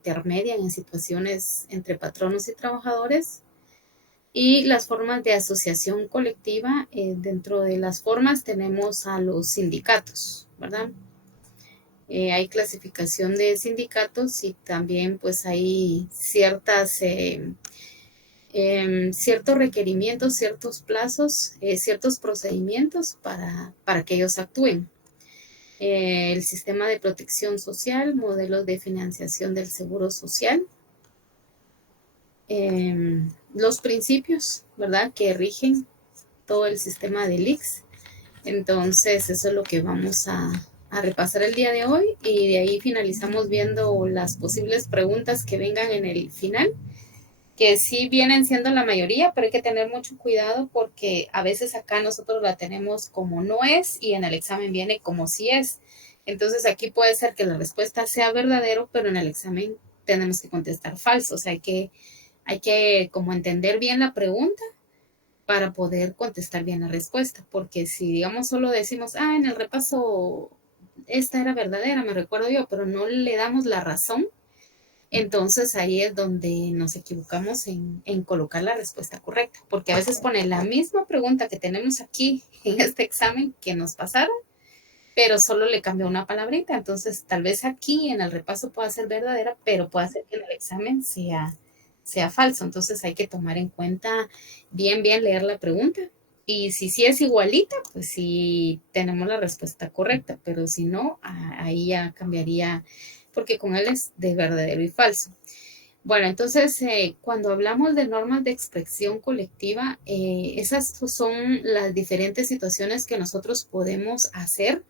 intermedian en situaciones entre patronos y trabajadores. Y las formas de asociación colectiva, dentro de las formas tenemos a los sindicatos, ¿verdad? Hay clasificación de sindicatos y también pues hay ciertos requerimientos, ciertos plazos, ciertos procedimientos para que ellos actúen. El sistema de protección social, modelos de financiación del seguro social, los principios, ¿verdad?, que rigen todo el sistema del ICS. Entonces, eso es lo que vamos a repasar el día de hoy y de ahí finalizamos viendo las posibles preguntas que vengan en el final, que sí vienen siendo la mayoría, pero hay que tener mucho cuidado porque a veces acá nosotros la tenemos como no es y en el examen viene como sí es. Entonces, aquí puede ser que la respuesta sea verdadero, pero en el examen tenemos que contestar falso. O sea, hay que como entender bien la pregunta para poder contestar bien la respuesta, porque si digamos solo decimos, en el repaso esta era verdadera, me recuerdo yo, pero no le damos la razón, entonces ahí es donde nos equivocamos en colocar la respuesta correcta, porque a veces pone la misma pregunta que tenemos aquí en este examen que nos pasaron, pero solo le cambió una palabrita, entonces tal vez aquí en el repaso pueda ser verdadera, pero puede ser que en el examen sea falso. Entonces hay que tomar en cuenta bien leer la pregunta. Y si sí es igualita, pues sí tenemos la respuesta correcta, pero si no, ahí ya cambiaría, porque con él es de verdadero y falso. Bueno, entonces cuando hablamos de normas de expresión colectiva, esas son las diferentes situaciones que nosotros podemos hacer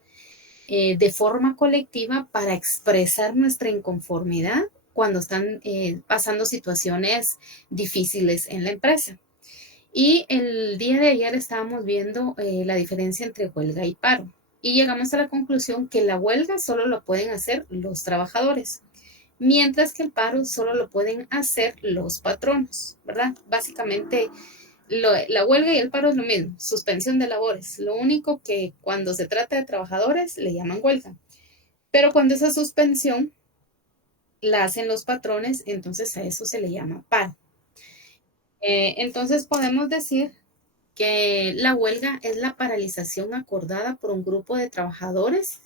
de forma colectiva para expresar nuestra inconformidad cuando están pasando situaciones difíciles en la empresa. Y el día de ayer estábamos viendo la diferencia entre huelga y paro. Y llegamos a la conclusión que la huelga solo lo pueden hacer los trabajadores, mientras que el paro solo lo pueden hacer los patronos, ¿verdad? Básicamente la huelga y el paro es lo mismo, suspensión de labores. Lo único que cuando se trata de trabajadores le llaman huelga. Pero cuando esa suspensión la hacen los patrones, entonces a eso se le llama paro. Entonces podemos decir que la huelga es la paralización acordada por un grupo de trabajadores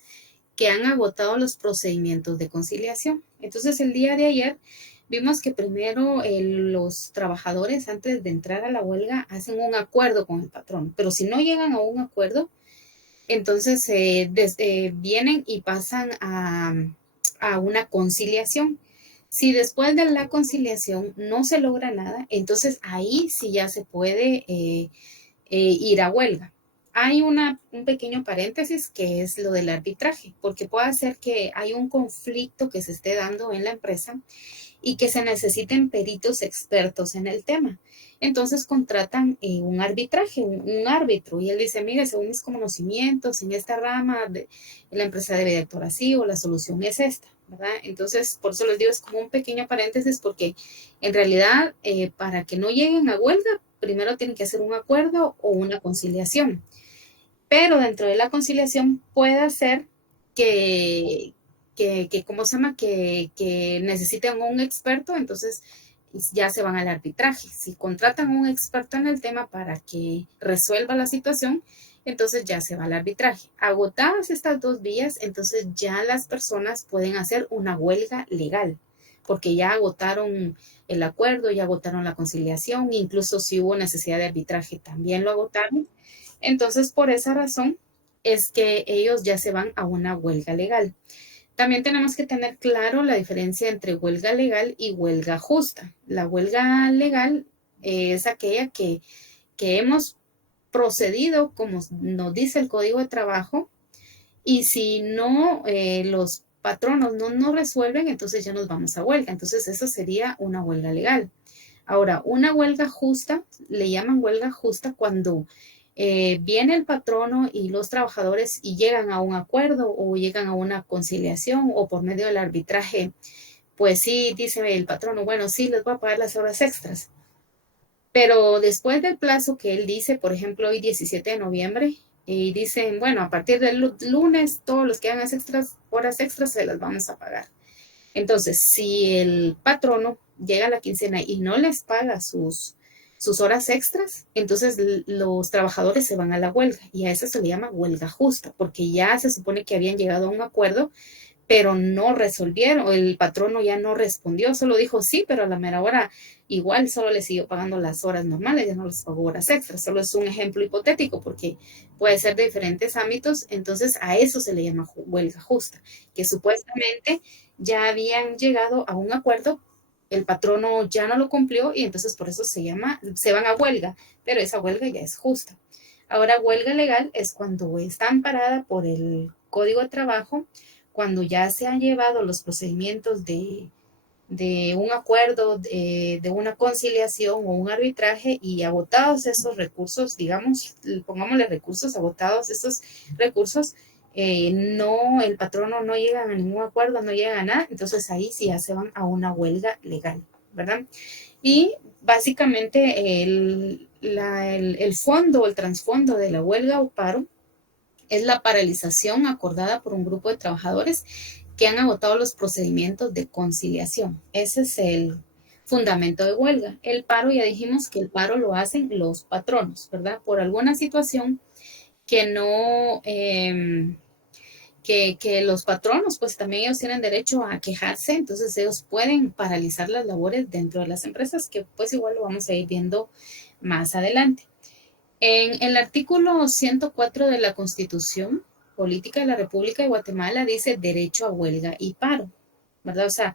que han agotado los procedimientos de conciliación. Entonces el día de ayer vimos que primero los trabajadores antes de entrar a la huelga hacen un acuerdo con el patrón, pero si no llegan a un acuerdo, entonces vienen y pasan a una conciliación. Si después de la conciliación no se logra nada, entonces ahí sí ya se puede ir a huelga. Hay un pequeño paréntesis que es lo del arbitraje, porque puede ser que hay un conflicto que se esté dando en la empresa y que se necesiten peritos expertos en el tema. Entonces contratan un arbitraje, un árbitro, y él dice, mire, según mis conocimientos en esta rama, la empresa debe de actuar así o la solución es esta, ¿verdad? Entonces, por eso les digo, es como un pequeño paréntesis porque en realidad para que no lleguen a huelga, primero tienen que hacer un acuerdo o una conciliación. Pero dentro de la conciliación puede ser ¿cómo se llama? Que necesiten un experto, entonces ya se van al arbitraje. Si contratan a un experto en el tema para que resuelva la situación, entonces ya se va al arbitraje. Agotadas estas dos vías, entonces ya las personas pueden hacer una huelga legal, porque ya agotaron el acuerdo, ya agotaron la conciliación, incluso si hubo necesidad de arbitraje, también lo agotaron. Entonces, por esa razón es que ellos ya se van a una huelga legal. También tenemos que tener claro la diferencia entre huelga legal y huelga justa. La huelga legal es aquella que hemos procedido como nos dice el Código de Trabajo y si no los patronos no resuelven, entonces ya nos vamos a huelga. Entonces eso sería una huelga legal. Ahora, una huelga justa, le llaman huelga justa cuando viene el patrono y los trabajadores y llegan a un acuerdo o llegan a una conciliación o por medio del arbitraje, pues sí, dice el patrono, bueno, sí, les voy a pagar las horas extras. Pero después del plazo que él dice, por ejemplo, hoy 17 de noviembre, y dicen, bueno, a partir del lunes, todos los que hagan horas extras se las vamos a pagar. Entonces, si el patrono llega a la quincena y no les paga sus horas extras, entonces los trabajadores se van a la huelga y a eso se le llama huelga justa, porque ya se supone que habían llegado a un acuerdo, pero no resolvieron, el patrono ya no respondió, solo dijo sí, pero a la mera hora igual solo le siguió pagando las horas normales, ya no les pagó horas extras, solo es un ejemplo hipotético porque puede ser de diferentes ámbitos, entonces a eso se le llama huelga justa, que supuestamente ya habían llegado a un acuerdo, el patrono ya no lo cumplió y entonces por eso se van a huelga, pero esa huelga ya es justa. Ahora, huelga legal es cuando está amparada por el Código de Trabajo, cuando ya se han llevado los procedimientos de un acuerdo, de una conciliación o un arbitraje y agotados esos recursos, digamos, pongámosle recursos, agotados esos recursos, no, el patrono no llega a ningún acuerdo, no llega a nada, entonces ahí sí ya se van a una huelga legal, ¿verdad? Y básicamente el fondo, el trasfondo de la huelga o paro es la paralización acordada por un grupo de trabajadores que han agotado los procedimientos de conciliación. Ese es el fundamento de huelga. El paro, ya dijimos que el paro lo hacen los patronos, ¿verdad? Por alguna situación que no, que los patronos, pues también ellos tienen derecho a quejarse, entonces ellos pueden paralizar las labores dentro de las empresas, que pues igual lo vamos a ir viendo más adelante. En el artículo 104 de la Constitución Política de la República de Guatemala dice derecho a huelga y paro, ¿verdad? O sea,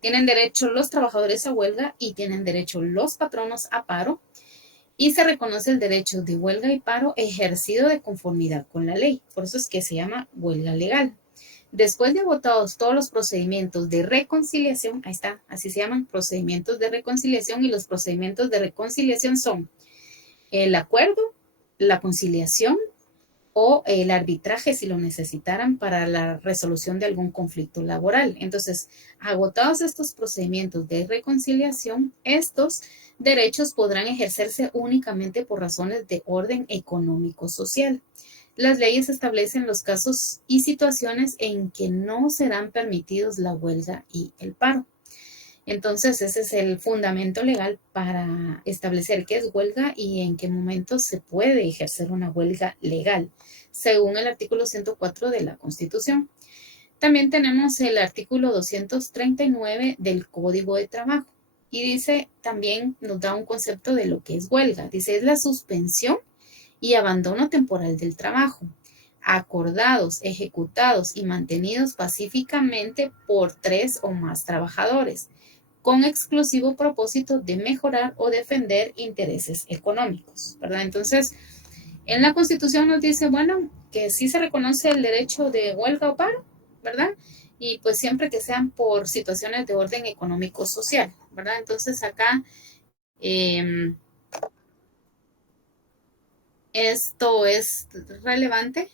tienen derecho los trabajadores a huelga y tienen derecho los patronos a paro y se reconoce el derecho de huelga y paro ejercido de conformidad con la ley. Por eso es que se llama huelga legal. Después de agotados todos los procedimientos de reconciliación, ahí está, así se llaman procedimientos de reconciliación y los procedimientos de reconciliación son el acuerdo, la conciliación o el arbitraje si lo necesitaran para la resolución de algún conflicto laboral. Entonces, agotados estos procedimientos de reconciliación, estos derechos podrán ejercerse únicamente por razones de orden económico-social. Las leyes establecen los casos y situaciones en que no serán permitidos la huelga y el paro. Entonces, ese es el fundamento legal para establecer qué es huelga y en qué momento se puede ejercer una huelga legal, según el artículo 104 de la Constitución. También tenemos el artículo 239 del Código de Trabajo y dice, también nos da un concepto de lo que es huelga. Dice, es la suspensión y abandono temporal del trabajo, acordados, ejecutados y mantenidos pacíficamente por 3 o más trabajadores, con exclusivo propósito de mejorar o defender intereses económicos, ¿verdad? Entonces, en la Constitución nos dice, bueno, que sí se reconoce el derecho de huelga o paro, ¿verdad? Y pues siempre que sean por situaciones de orden económico-social, ¿verdad? Entonces acá esto es relevante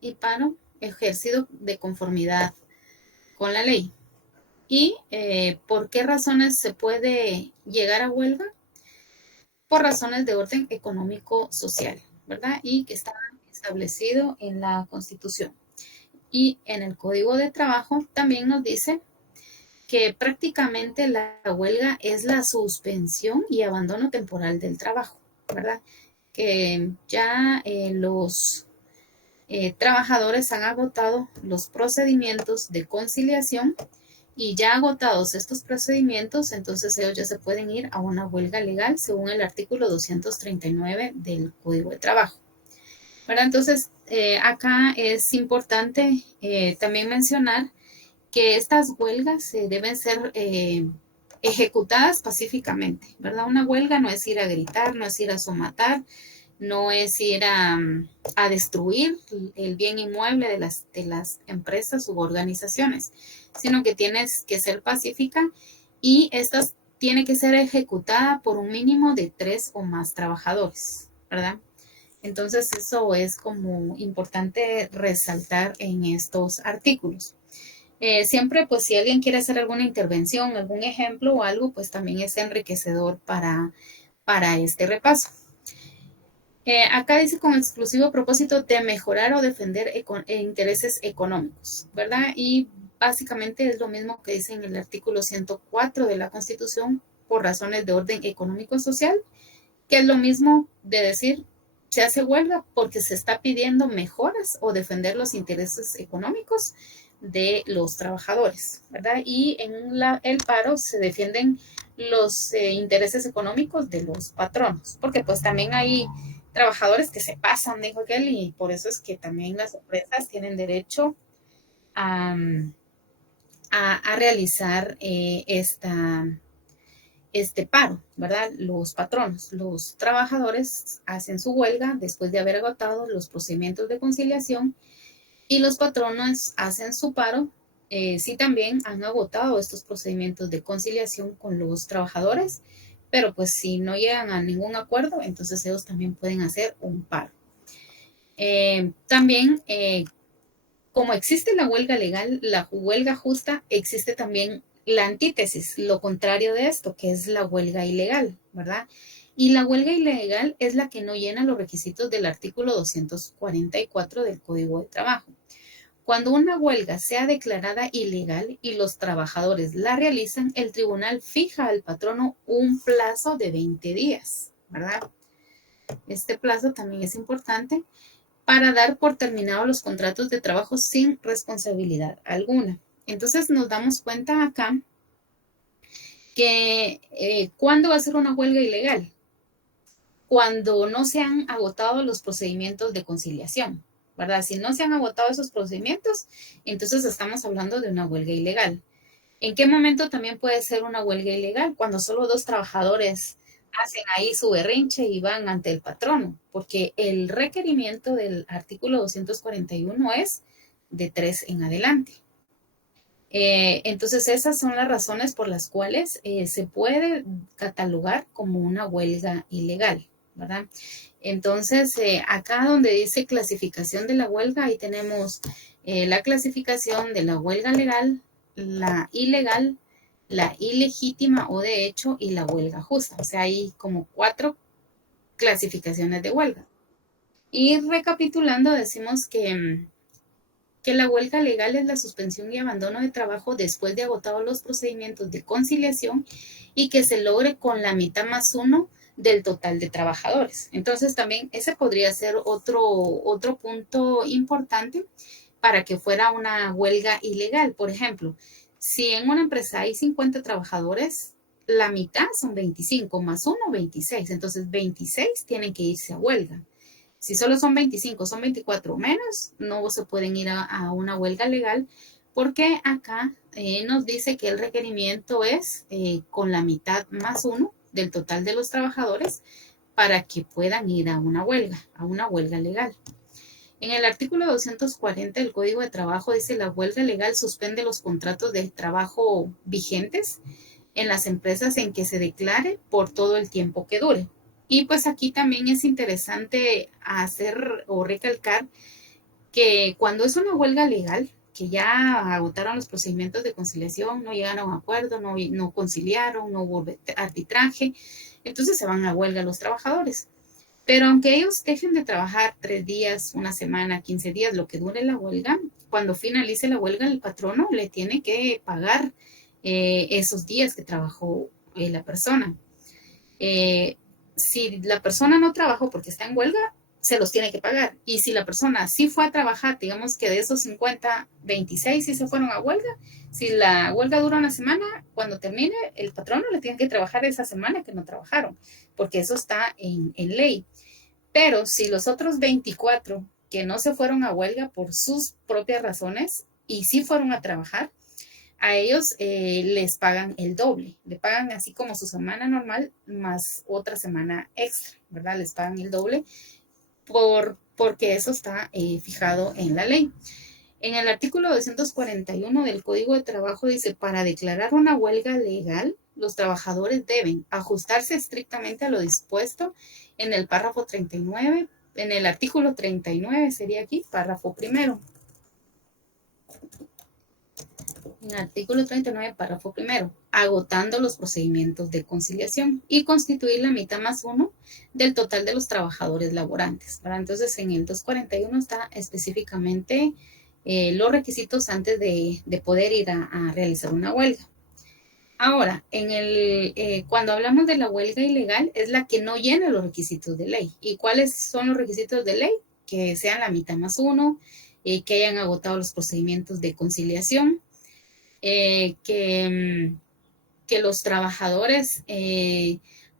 y paro ejercido de conformidad con la ley. ¿Y por qué razones se puede llegar a huelga? Por razones de orden económico-social, ¿verdad? Y que está establecido en la Constitución. Y en el Código de Trabajo también nos dice que prácticamente la huelga es la suspensión y abandono temporal del trabajo, ¿verdad? Que ya los trabajadores han agotado los procedimientos de conciliación y ya agotados estos procedimientos, entonces ellos ya se pueden ir a una huelga legal según el artículo 239 del Código de Trabajo. ¿Verdad? Entonces, acá es importante también mencionar que estas huelgas deben ser ejecutadas pacíficamente, ¿verdad? Una huelga no es ir a gritar, no es ir a somatar, no es ir a destruir el bien inmueble de las empresas u organizaciones, sino que tienes que ser pacífica y esta tiene que ser ejecutada por un mínimo de 3 o más trabajadores, ¿verdad? Entonces eso es como importante resaltar en estos artículos. Siempre, pues si alguien quiere hacer alguna intervención, algún ejemplo o algo, pues también es enriquecedor para este repaso. Acá dice con exclusivo propósito de mejorar o defender intereses económicos, ¿verdad? Y básicamente es lo mismo que dice en el artículo 104 de la Constitución por razones de orden económico-social, que es lo mismo de decir se hace huelga porque se está pidiendo mejoras o defender los intereses económicos de los trabajadores, ¿verdad? Y en el paro se defienden los intereses económicos de los patronos, porque pues también hay trabajadores que se pasan, dijo aquel, y por eso es que también las empresas tienen derecho a, a realizar este paro, ¿verdad? Los patronos, los trabajadores hacen su huelga después de haber agotado los procedimientos de conciliación y los patronos hacen su paro si también han agotado estos procedimientos de conciliación con los trabajadores, pero pues si no llegan a ningún acuerdo, entonces ellos también pueden hacer un paro. También, como existe la huelga legal, la huelga justa, existe también la antítesis, lo contrario de esto, que es la huelga ilegal, ¿verdad? Y la huelga ilegal es la que no llena los requisitos del artículo 244 del Código de Trabajo. Cuando una huelga sea declarada ilegal y los trabajadores la realizan, el tribunal fija al patrono un plazo de 20 días, ¿verdad? Este plazo también es importante para dar por terminados los contratos de trabajo sin responsabilidad alguna. Entonces nos damos cuenta acá que ¿cuándo va a ser una huelga ilegal? Cuando no se han agotado los procedimientos de conciliación, ¿verdad? Si no se han agotado esos procedimientos, entonces estamos hablando de una huelga ilegal. ¿En qué momento también puede ser una huelga ilegal? Cuando solo dos trabajadores hacen ahí su berrinche y van ante el patrono, porque el requerimiento del artículo 241 es de 3 en adelante. Entonces, esas son las razones por las cuales se puede catalogar como una huelga ilegal, ¿verdad? Entonces, acá donde dice clasificación de la huelga, ahí tenemos la clasificación de la huelga legal, la ilegal, la ilegítima o de hecho y la huelga justa. O sea, hay como 4 clasificaciones de huelga. Y recapitulando, decimos que la huelga legal es la suspensión y abandono de trabajo después de agotados los procedimientos de conciliación y que se logre con la mitad más uno del total de trabajadores. Entonces también ese podría ser otro punto importante para que fuera una huelga ilegal. Por ejemplo, si en una empresa hay 50 trabajadores, la mitad son 25 más 1, 26. Entonces 26 tienen que irse a huelga. Si solo son 25, son 24 o menos, no se pueden ir a una huelga legal porque acá nos dice que el requerimiento es con la mitad más uno del total de los trabajadores para que puedan ir a una huelga legal. En el artículo 240 del Código de Trabajo dice la huelga legal suspende los contratos de trabajo vigentes en las empresas en que se declare por todo el tiempo que dure. Y pues aquí también es interesante hacer o recalcar que cuando es una huelga legal, que ya agotaron los procedimientos de conciliación, no llegaron a un acuerdo, no conciliaron, no hubo arbitraje, entonces se van a huelga los trabajadores. Pero aunque ellos dejen de trabajar 3 días, una semana, 15 días, lo que dure la huelga, cuando finalice la huelga, el patrono le tiene que pagar esos días que trabajó la persona. Si la persona no trabajó porque está en huelga, se los tiene que pagar. Y si la persona sí fue a trabajar, digamos que de esos 50, 26 sí se fueron a huelga, si la huelga dura una semana, cuando termine, el patrono le tiene que trabajar esa semana que no trabajaron, porque eso está en ley. Pero si los otros 24 que no se fueron a huelga por sus propias razones y sí fueron a trabajar, a ellos les pagan el doble, le pagan así como su semana normal más otra semana extra, ¿verdad? Les pagan el doble porque eso está fijado en la ley. En el artículo 241 del Código de Trabajo dice, para declarar una huelga legal, los trabajadores deben ajustarse estrictamente a lo dispuesto en el párrafo 39, en el artículo 39 sería aquí, párrafo primero. En el artículo 39, párrafo primero, agotando los procedimientos de conciliación y constituir la mitad más uno del total de los trabajadores laborantes, ¿verdad? Entonces, en el 241 está específicamente los requisitos antes de poder ir a realizar una huelga. Ahora, cuando hablamos de la huelga ilegal, es la que no llena los requisitos de ley. ¿Y cuáles son los requisitos de ley? Que sean la mitad más uno, que hayan agotado los procedimientos de conciliación, que los trabajadores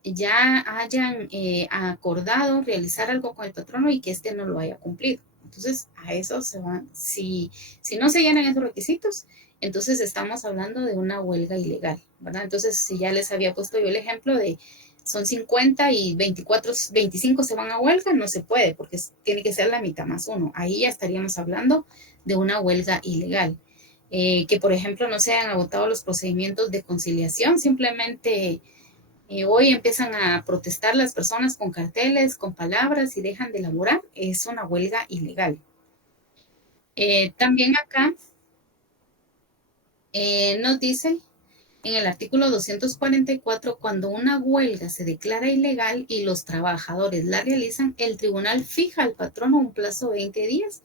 ya hayan acordado realizar algo con el patrono y que éste no lo haya cumplido. Entonces, a eso se van. Si no se llenan esos requisitos, entonces estamos hablando de una huelga ilegal, ¿verdad? Entonces, si ya les había puesto yo el ejemplo de son 50 y 25 se van a huelga, no se puede porque tiene que ser la mitad más uno. Ahí ya estaríamos hablando de una huelga ilegal. Que, por ejemplo, no se hayan agotado los procedimientos de conciliación, simplemente hoy empiezan a protestar las personas con carteles, con palabras y dejan de laborar, es una huelga ilegal. También acá nos dice en el artículo 244, cuando una huelga se declara ilegal y los trabajadores la realizan, el tribunal fija al patrono un plazo de 20 días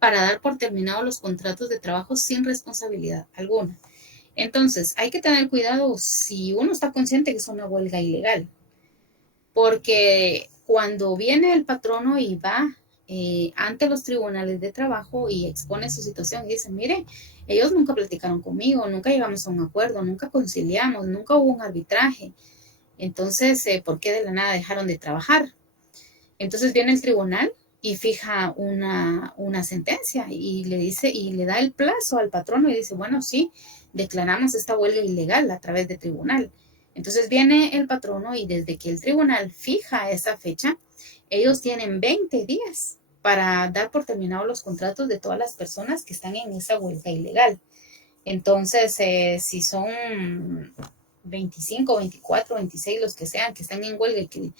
para dar por terminados los contratos de trabajo sin responsabilidad alguna. Entonces, hay que tener cuidado si uno está consciente que es una huelga ilegal, porque cuando viene el patrono y va ante los tribunales de trabajo y expone su situación y dice, mire, ellos nunca platicaron conmigo, nunca llegamos a un acuerdo, nunca conciliamos, nunca hubo un arbitraje. Entonces, ¿por qué de la nada dejaron de trabajar? Entonces viene el tribunal y fija una sentencia y le dice y le da el plazo al patrono y dice, bueno, sí, declaramos esta huelga ilegal a través de tribunal. Entonces viene el patrono y desde que el tribunal fija esa fecha, ellos tienen 20 días para dar por terminados los contratos de todas las personas que están en esa huelga ilegal. Entonces, si son 25, 24, 26, los que sean, que están en huelga y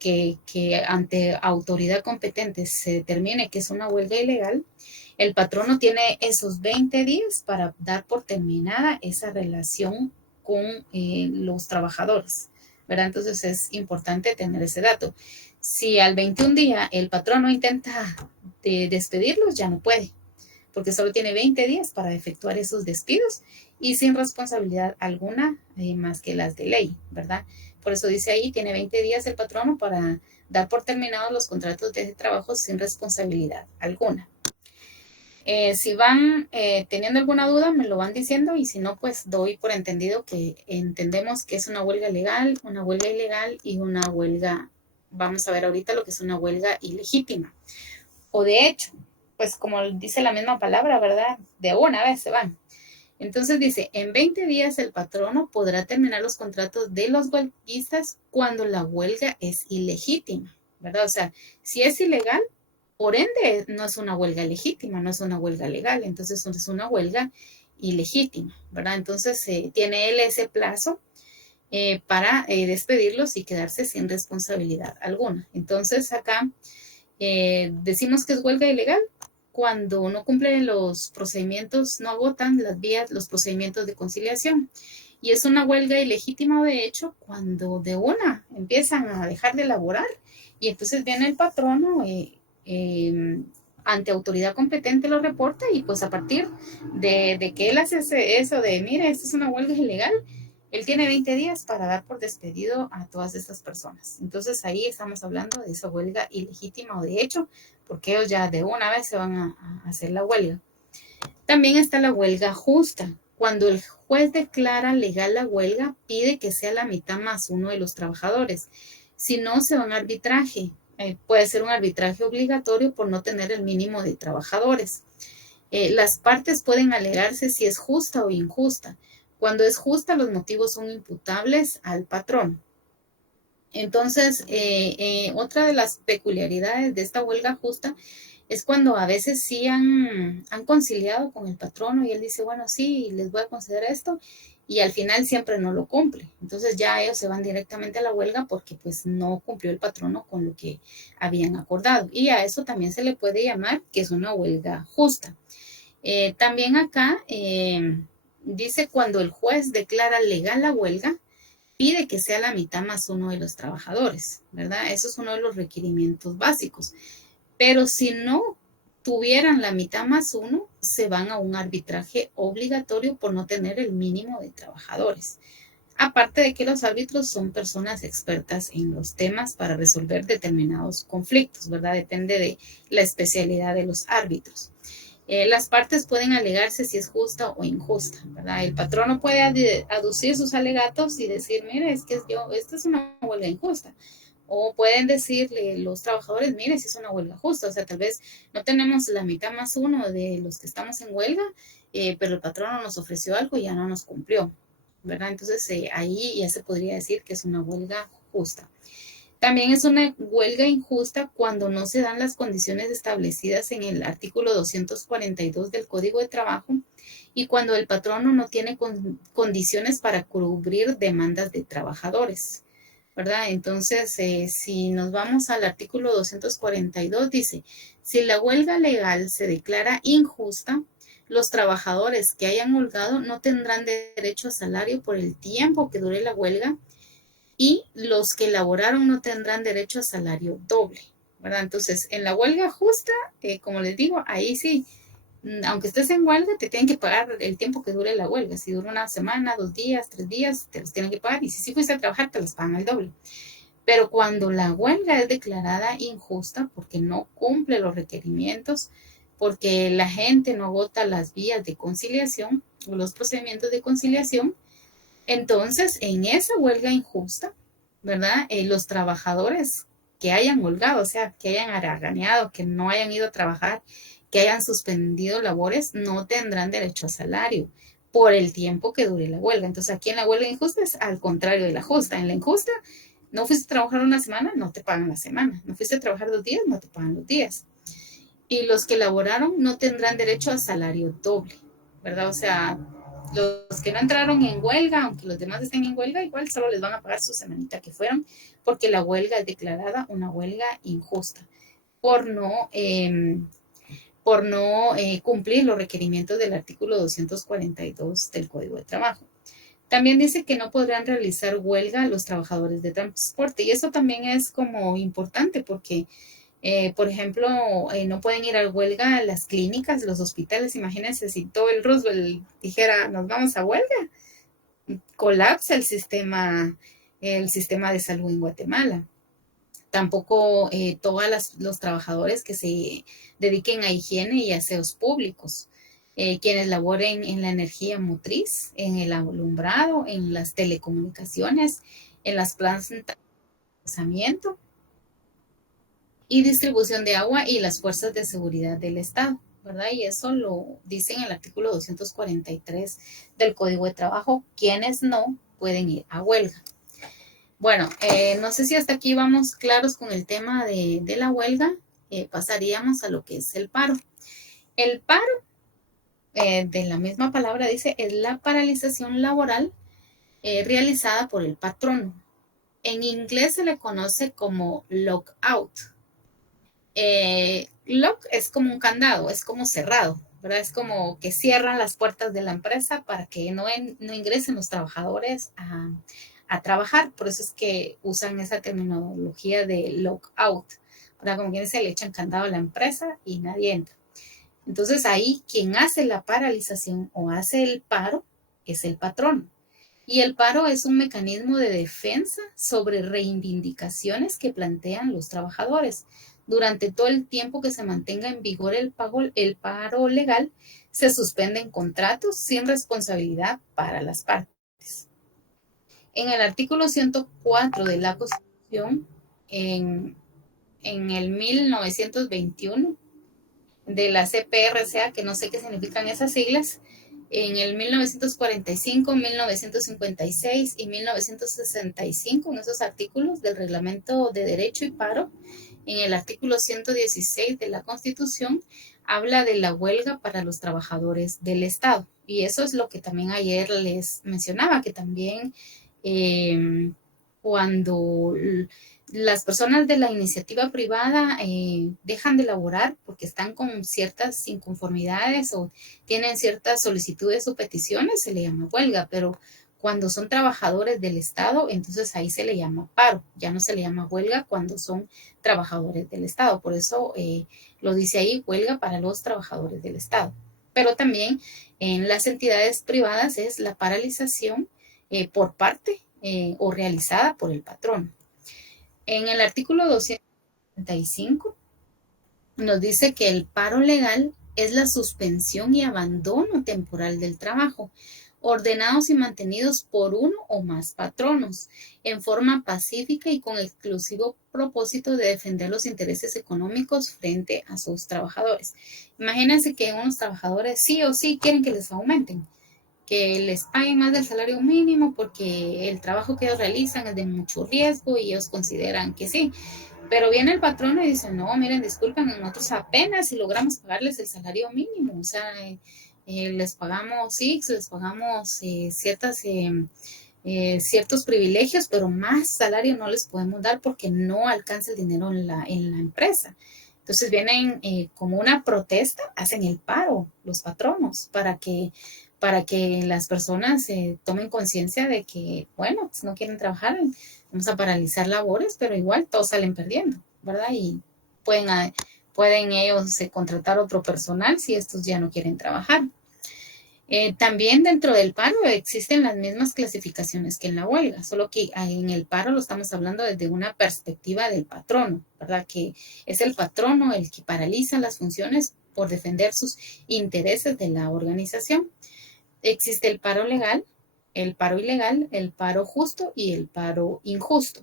que ante autoridad competente se determine que es una huelga ilegal, el patrono tiene esos 20 días para dar por terminada esa relación con los trabajadores, ¿verdad? Entonces es importante tener ese dato. Si al 21 día el patrono intenta despedirlos, ya no puede, porque solo tiene 20 días para efectuar esos despidos y sin responsabilidad alguna más que las de ley, ¿verdad? Por eso dice ahí, tiene 20 días el patrono para dar por terminados los contratos de trabajo sin responsabilidad alguna. Si van teniendo alguna duda, me lo van diciendo y si no, pues doy por entendido que entendemos que es una huelga legal, una huelga ilegal y una huelga, vamos a ver ahorita lo que es una huelga ilegítima. O de hecho, pues como dice la misma palabra, ¿verdad? De una vez se van. Entonces dice, en 20 días el patrono podrá terminar los contratos de los huelguistas cuando la huelga es ilegítima, ¿verdad? O sea, si es ilegal, por ende no es una huelga legítima, no es una huelga legal, entonces es una huelga ilegítima, ¿verdad? Entonces tiene él ese plazo para despedirlos y quedarse sin responsabilidad alguna. Entonces acá decimos que es huelga ilegal cuando no cumplen los procedimientos, no agotan las vías, los procedimientos de conciliación. Y es una huelga ilegítima, de hecho, cuando de una empiezan a dejar de laborar y entonces viene el patrono ante autoridad competente lo reporta y pues a partir de que él hace eso de, mira, esta es una huelga ilegal, él tiene 20 días para dar por despedido a todas estas personas. Entonces ahí estamos hablando de esa huelga ilegítima o de hecho, porque ellos ya de una vez se van a hacer la huelga. También está la huelga justa. Cuando el juez declara legal la huelga, pide que sea la mitad más uno de los trabajadores. Si no, se van a arbitraje. Puede ser un arbitraje obligatorio por no tener el mínimo de trabajadores. Las partes pueden alegarse si es justa o injusta. Cuando es justa, los motivos son imputables al patrón. Entonces, otra de las peculiaridades de esta huelga justa es cuando a veces sí han conciliado con el patrono y él dice, bueno, sí, les voy a conceder esto, y al final siempre no lo cumple. Entonces ya ellos se van directamente a la huelga porque pues no cumplió el patrono con lo que habían acordado. Y a eso también se le puede llamar que es una huelga justa. También acá dice cuando el juez declara legal la huelga, pide que sea la mitad más uno de los trabajadores, ¿verdad? Eso es uno de los requerimientos básicos. Pero si no tuvieran la mitad más uno, se van a un arbitraje obligatorio por no tener el mínimo de trabajadores. Aparte de que los árbitros son personas expertas en los temas para resolver determinados conflictos, ¿verdad? Depende de la especialidad de los árbitros. Las partes pueden alegarse si es justa o injusta, ¿verdad? El patrono puede aducir sus alegatos y decir, mire, es que esta es una huelga injusta. O pueden decirle los trabajadores, mire, si es una huelga justa, o sea, tal vez no tenemos la mitad más uno de los que estamos en huelga, pero el patrono nos ofreció algo y ya no nos cumplió, ¿verdad? Entonces, ahí ya se podría decir que es una huelga justa. También es una huelga injusta cuando no se dan las condiciones establecidas en el artículo 242 del Código de Trabajo y cuando el patrono no tiene condiciones para cubrir demandas de trabajadores, ¿verdad? Entonces, si nos vamos al artículo 242, dice, si la huelga legal se declara injusta, los trabajadores que hayan holgado no tendrán derecho a salario por el tiempo que dure la huelga y los que laboraron no tendrán derecho a salario doble, ¿verdad? Entonces, en la huelga justa, como les digo, ahí sí, aunque estés en huelga, te tienen que pagar el tiempo que dure la huelga. Si dura una semana, 2 días, 3 días, te los tienen que pagar. Y si sí fuiste a trabajar, te los pagan el doble. Pero cuando la huelga es declarada injusta porque no cumple los requerimientos, porque la gente no agota las vías de conciliación o los procedimientos de conciliación, entonces en esa huelga injusta, ¿verdad? Los trabajadores que hayan holgado, o sea, que hayan haraganeado, que no hayan ido a trabajar, que hayan suspendido labores, no tendrán derecho a salario por el tiempo que dure la huelga. Entonces, aquí en la huelga injusta es al contrario de la justa. En la injusta, no fuiste a trabajar una semana, no te pagan la semana. No fuiste a trabajar 2 días, no te pagan los días. Y los que laboraron no tendrán derecho a salario doble, ¿verdad? O sea, los que no entraron en huelga, aunque los demás estén en huelga, igual solo les van a pagar su semanita que fueron, porque la huelga es declarada una huelga injusta por no cumplir los requerimientos del artículo 242 del Código de Trabajo. También dice que no podrán realizar huelga los trabajadores de transporte y eso también es como importante porque, por ejemplo, no pueden ir a huelga a las clínicas, los hospitales. Imagínense si todo el Roosevelt dijera nos vamos a huelga, colapsa el sistema de salud en Guatemala. Tampoco todos los trabajadores que se dediquen a higiene y aseos públicos, quienes laboren en la energía motriz, en el alumbrado, en las telecomunicaciones, en las plantas de procesamiento y distribución de agua y las fuerzas de seguridad del Estado, ¿verdad? Y eso lo dice en el artículo 243 del Código de Trabajo, quienes no pueden ir a huelga. Bueno, no sé si hasta aquí vamos claros con el tema de la huelga. Pasaríamos a lo que es el paro. El paro, de la misma palabra dice, es la paralización laboral realizada por el patrono. En inglés se le conoce como lockout. Lock es como un candado, es como cerrado, ¿verdad? Es como que cierran las puertas de la empresa para que no ingresen los trabajadores a trabajar. Por eso es que usan esa terminología de lockout, ¿verdad? Como quien dice, le echan candado a la empresa y nadie entra. Entonces ahí quien hace la paralización o hace el paro es el patrón. Y el paro es un mecanismo de defensa sobre reivindicaciones que plantean los trabajadores. Durante todo el tiempo que se mantenga en vigor el paro legal, se suspenden contratos sin responsabilidad para las partes. En el artículo 104 de la Constitución, en el 1921, de la CPRCA, que no sé qué significan esas siglas, en el 1945, 1956 y 1965, en esos artículos del Reglamento de Derecho y Paro, en el artículo 116 de la Constitución, habla de la huelga para los trabajadores del Estado. Y eso es lo que también ayer les mencionaba, que también cuando las personas de la iniciativa privada dejan de laborar porque están con ciertas inconformidades o tienen ciertas solicitudes o peticiones, se le llama huelga, pero Cuando son trabajadores del Estado, entonces ahí se le llama paro, ya no se le llama huelga cuando son trabajadores del Estado. Por eso lo dice ahí, huelga para los trabajadores del Estado. Pero también en las entidades privadas es la paralización por parte o realizada por el patrón. En el artículo 235 nos dice que el paro legal es la suspensión y abandono temporal del trabajo, ordenados y mantenidos por uno o más patronos, en forma pacífica y con exclusivo propósito de defender los intereses económicos frente a sus trabajadores. Imagínense que unos trabajadores sí o sí quieren que les aumenten, que les paguen más del salario mínimo porque el trabajo que ellos realizan es de mucho riesgo y ellos consideran que sí. Pero viene el patrón y dice, no, miren, disculpen, nosotros apenas si logramos pagarles el salario mínimo, o sea, les pagamos SIX, les pagamos ciertos privilegios, pero más salario no les podemos dar porque no alcanza el dinero en la empresa. Entonces vienen como una protesta, hacen el paro los patronos para que las personas tomen conciencia de que, bueno, pues no quieren trabajar, vamos a paralizar labores, pero igual todos salen perdiendo, ¿verdad? Y pueden ellos contratar otro personal si estos ya no quieren trabajar. También dentro del paro existen las mismas clasificaciones que en la huelga, solo que en el paro lo estamos hablando desde una perspectiva del patrono, ¿verdad? Que es el patrono el que paraliza las funciones por defender sus intereses de la organización. Existe el paro legal, el paro ilegal, el paro justo y el paro injusto.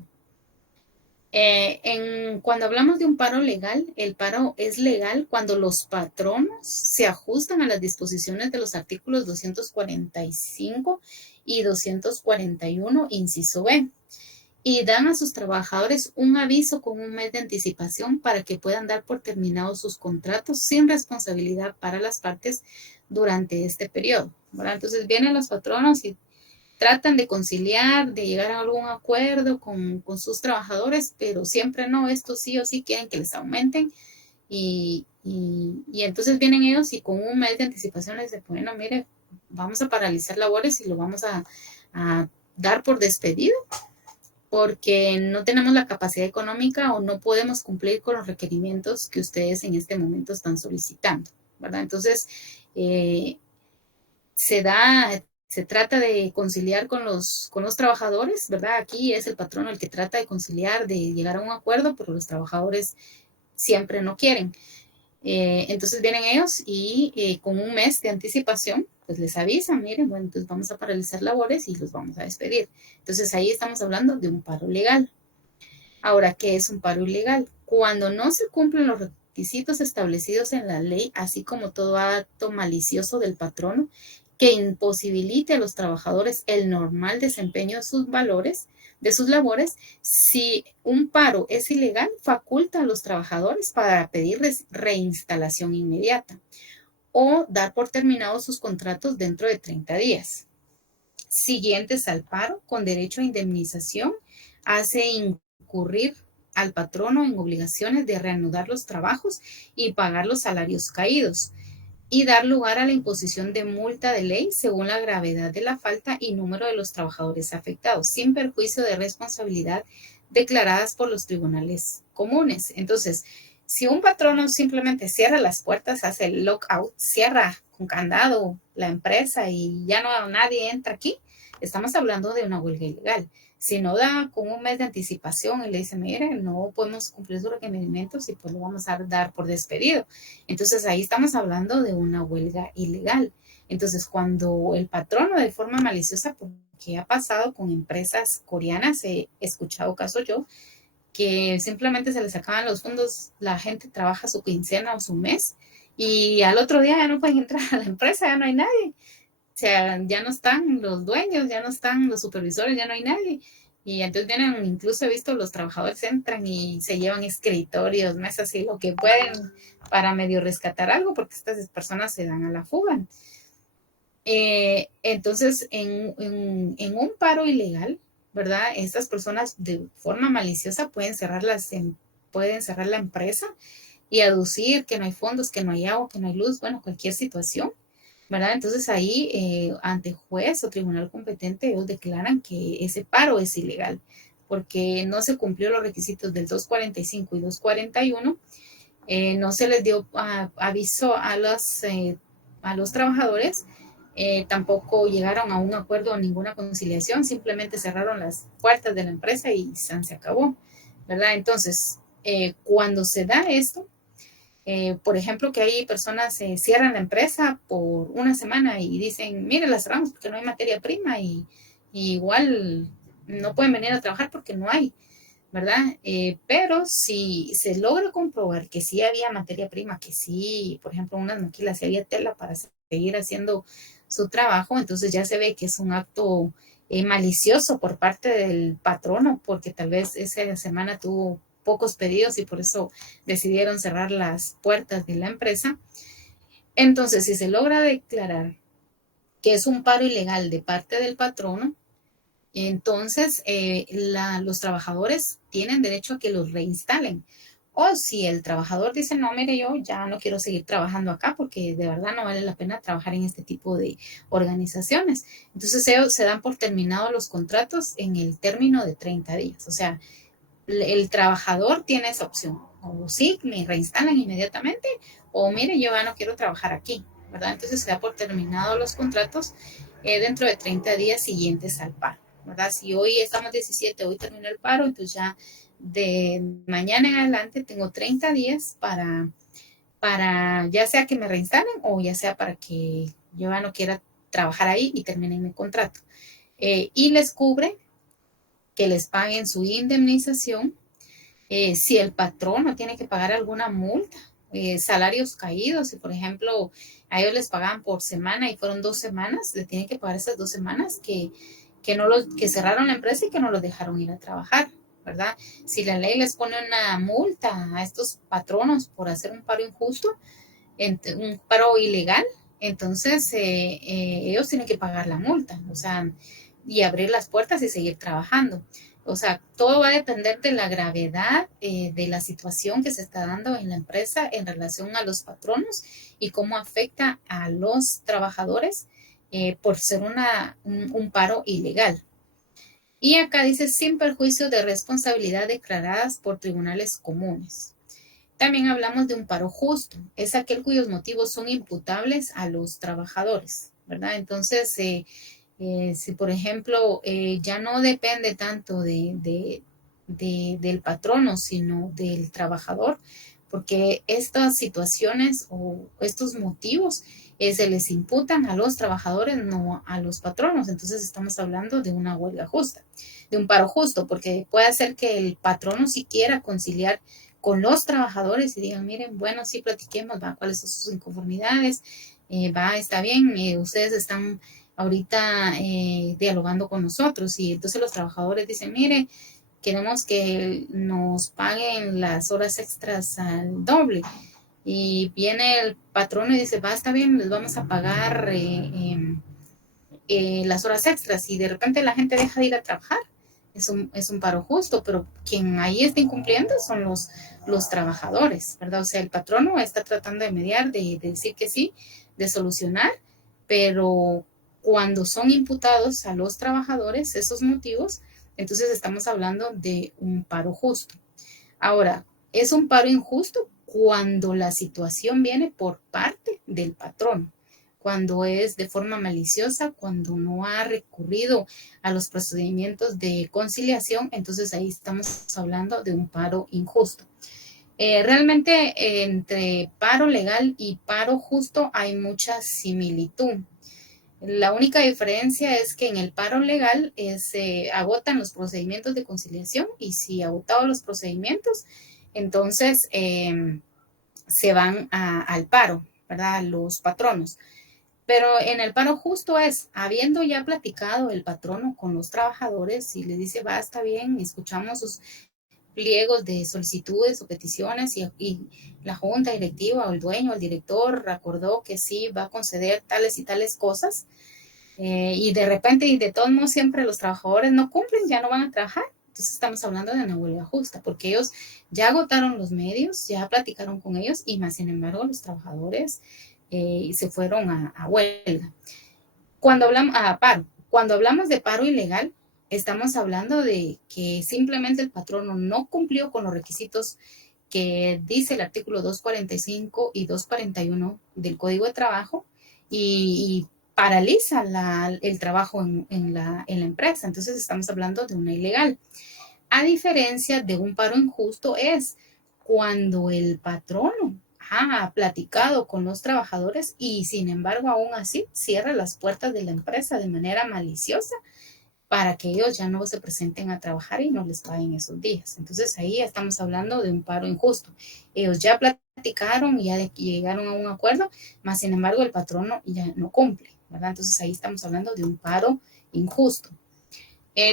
Cuando hablamos de un paro legal, el paro es legal cuando los patronos se ajustan a las disposiciones de los artículos 245 y 241, inciso B, y dan a sus trabajadores un aviso con un mes de anticipación para que puedan dar por terminados sus contratos sin responsabilidad para las partes durante este periodo, ¿verdad? Entonces vienen los patronos y tratan de conciliar, de llegar a algún acuerdo con sus trabajadores, pero siempre no, estos sí o sí quieren que les aumenten y entonces vienen ellos y con un mes de anticipación les dicen, bueno, mire, vamos a paralizar labores y lo vamos a dar por despedido porque no tenemos la capacidad económica o no podemos cumplir con los requerimientos que ustedes en este momento están solicitando, ¿verdad? Entonces, se trata de conciliar con los trabajadores, ¿verdad? Aquí es el patrono el que trata de conciliar, de llegar a un acuerdo, pero los trabajadores siempre no quieren. Entonces vienen ellos y con un mes de anticipación, pues les avisan, miren, bueno, entonces vamos a paralizar labores y los vamos a despedir. Entonces ahí estamos hablando de un paro legal. Ahora, ¿qué es un paro ilegal? Cuando no se cumplen los requisitos establecidos en la ley, así como todo acto malicioso del patrono que imposibilite a los trabajadores el normal desempeño de sus labores, si un paro es ilegal, faculta a los trabajadores para pedir reinstalación inmediata o dar por terminados sus contratos dentro de 30 días siguientes al paro con derecho a indemnización, hace incurrir al patrono en obligaciones de reanudar los trabajos y pagar los salarios caídos y dar lugar a la imposición de multa de ley según la gravedad de la falta y número de los trabajadores afectados, sin perjuicio de responsabilidad declaradas por los tribunales comunes. Entonces, si un patrono simplemente cierra las puertas, hace el lockout, cierra con candado la empresa y ya no nadie entra aquí, estamos hablando de una huelga ilegal. Si no da con un mes de anticipación y le dice, mire, no podemos cumplir sus requerimientos y pues lo vamos a dar por despedido. Entonces ahí estamos hablando de una huelga ilegal. Entonces cuando el patrono de forma maliciosa, porque ha pasado con empresas coreanas, he escuchado casos yo, que simplemente se les acaban los fondos, la gente trabaja su quincena o su mes y al otro día ya no pueden entrar a la empresa, ya no hay nadie. O sea, ya no están los dueños, ya no están los supervisores, ya no hay nadie. Y entonces vienen, incluso he visto los trabajadores entran y se llevan escritorios, mesas y lo que pueden para medio rescatar algo, porque estas personas se dan a la fuga. Entonces, en un paro ilegal, ¿verdad? Estas personas de forma maliciosa pueden cerrar la empresa y aducir que no hay fondos, que no hay agua, que no hay luz, bueno, cualquier situación ¿verdad? Entonces ahí ante juez o tribunal competente ellos declaran que ese paro es ilegal porque no se cumplió los requisitos del 245 y 241, no se les dio aviso a los trabajadores, tampoco llegaron a un acuerdo o ninguna conciliación, simplemente cerraron las puertas de la empresa y se acabó, ¿verdad? Entonces, cuando se da esto, por ejemplo, que hay personas que cierran la empresa por una semana y dicen, mire, la cerramos porque no hay materia prima y igual no pueden venir a trabajar porque no hay, ¿verdad? Pero si se logra comprobar que sí había materia prima, que sí, por ejemplo, unas maquilas, sí había tela para seguir haciendo su trabajo, entonces ya se ve que es un acto malicioso por parte del patrono, porque tal vez esa semana tuvo pocos pedidos y por eso decidieron cerrar las puertas de la empresa. Entonces, si se logra declarar que es un paro ilegal de parte del patrono, entonces los trabajadores tienen derecho a que los reinstalen. O si el trabajador dice, no, mire, yo ya no quiero seguir trabajando acá porque de verdad no vale la pena trabajar en este tipo de organizaciones. Entonces ellos se dan por terminados los contratos en el término de 30 días. O sea, el trabajador tiene esa opción. O sí, me reinstalan inmediatamente, o mire, yo ya no quiero trabajar aquí, ¿verdad? Entonces se da por terminados los contratos dentro de 30 días siguientes al paro, ¿verdad? Si hoy estamos 17, hoy terminó el paro, entonces ya de mañana en adelante tengo 30 días para ya sea que me reinstalen o ya sea para que yo ya no quiera trabajar ahí y termine mi contrato. Y les cubre que les paguen su indemnización si el patrón no tiene que pagar alguna multa, salarios caídos, si por ejemplo a ellos les pagan por semana y fueron 2 semanas, le tienen que pagar esas 2 semanas que cerraron la empresa y que no los dejaron ir a trabajar, ¿verdad? Si la ley les pone una multa a estos patronos por hacer un paro injusto, un paro ilegal, entonces ellos tienen que pagar la multa, o sea, y abrir las puertas y seguir trabajando. O sea, todo va a depender de la gravedad de la situación que se está dando en la empresa en relación a los patronos y cómo afecta a los trabajadores por ser un paro ilegal. Y acá dice sin perjuicio de responsabilidad declaradas por tribunales comunes. También hablamos de un paro justo, es aquel cuyos motivos son imputables a los trabajadores, ¿verdad? Entonces, si por ejemplo ya no depende tanto del patrono, sino del trabajador, porque estas situaciones o estos motivos se les imputan a los trabajadores, no a los patronos. Entonces estamos hablando de una huelga justa, de un paro justo, porque puede ser que el patrono si quiera conciliar con los trabajadores y digan, miren, bueno, sí, platiquemos, va, cuáles son sus inconformidades, va, está bien, ustedes están ahorita dialogando con nosotros y entonces los trabajadores dicen, mire, queremos que nos paguen las horas extras al doble. Y viene el patrón y dice, va, está bien, les vamos a pagar las horas extras y de repente la gente deja de ir a trabajar. Es un paro justo, pero quien ahí está incumpliendo son los trabajadores, ¿verdad? O sea, el patrono está tratando de mediar, de decir que sí, de solucionar, pero cuando son imputados a los trabajadores esos motivos, entonces estamos hablando de un paro justo. Ahora, es un paro injusto cuando la situación viene por parte del patrón, cuando es de forma maliciosa, cuando no ha recurrido a los procedimientos de conciliación, entonces ahí estamos hablando de un paro injusto. Realmente entre paro legal y paro justo hay mucha similitud. La única diferencia es que en el paro legal se agotan los procedimientos de conciliación y si agotados los procedimientos, entonces se van al paro, ¿verdad? Los patronos. Pero en el paro justo es, habiendo ya platicado el patrono con los trabajadores y les dice, va, está bien, escuchamos sus pliegos de solicitudes o peticiones y la junta directiva o el dueño, el director acordó que sí va a conceder tales y tales cosas, y de repente y de todos modos siempre los trabajadores no cumplen, ya no van a trabajar. Entonces estamos hablando de una huelga justa, porque ellos ya agotaron los medios, ya platicaron con ellos y más sin embargo los trabajadores y se fueron a huelga. Cuando hablamos a paro, cuando hablamos de paro ilegal, estamos hablando de que simplemente el patrono no cumplió con los requisitos que dice el artículo 245 y 241 del Código de Trabajo y paraliza el trabajo en la empresa. Entonces estamos hablando de una ilegal. A diferencia de un paro injusto es cuando el patrono ha platicado con los trabajadores y sin embargo aún así cierra las puertas de la empresa de manera maliciosa para que ellos ya no se presenten a trabajar y no les paguen esos días. Entonces ahí estamos hablando de un paro injusto. Ellos ya platicaron y ya llegaron a un acuerdo, más sin embargo el patrono ya no cumple, ¿verdad? Entonces ahí estamos hablando de un paro injusto.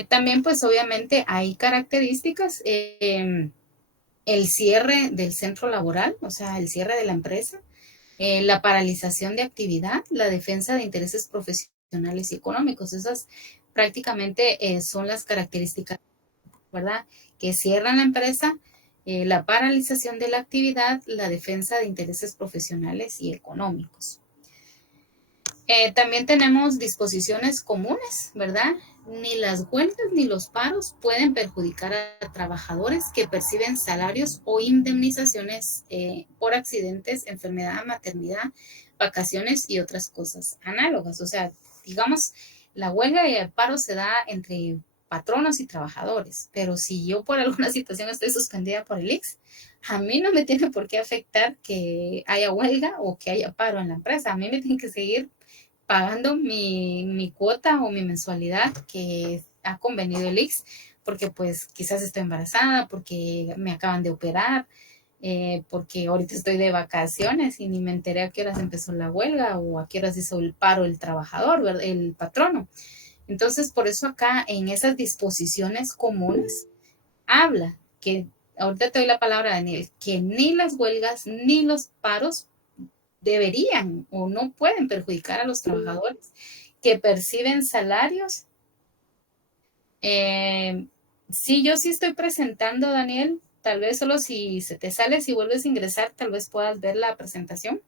También pues obviamente hay características, el cierre del centro laboral, o sea, el cierre de la empresa, la paralización de actividad, la defensa de intereses profesionales y económicos. Esas prácticamente son las características, ¿verdad? Que cierran la empresa, la paralización de la actividad, la defensa de intereses profesionales y económicos. También tenemos disposiciones comunes, ¿verdad? Ni las huelgas ni los paros pueden perjudicar a trabajadores que perciben salarios o indemnizaciones por accidentes, enfermedad, maternidad, vacaciones y otras cosas análogas. O sea, digamos, la huelga y el paro se da entre patronos y trabajadores, pero si yo por alguna situación estoy suspendida por el IX, a mí no me tiene por qué afectar que haya huelga o que haya paro en la empresa. A mí me tiene que seguir pagando mi cuota o mi mensualidad que ha convenido el IX, porque pues quizás estoy embarazada, porque me acaban de operar, porque ahorita estoy de vacaciones y ni me enteré a qué horas empezó la huelga o a qué horas hizo el paro el trabajador, el patrono. Entonces, por eso acá en esas disposiciones comunes habla que, ahorita te doy la palabra, Daniel, que ni las huelgas ni los paros deberían o no pueden perjudicar a los trabajadores que perciben salarios. Sí, yo sí estoy presentando, Daniel, tal vez solo si se te sale, si vuelves a ingresar, tal vez puedas ver la presentación.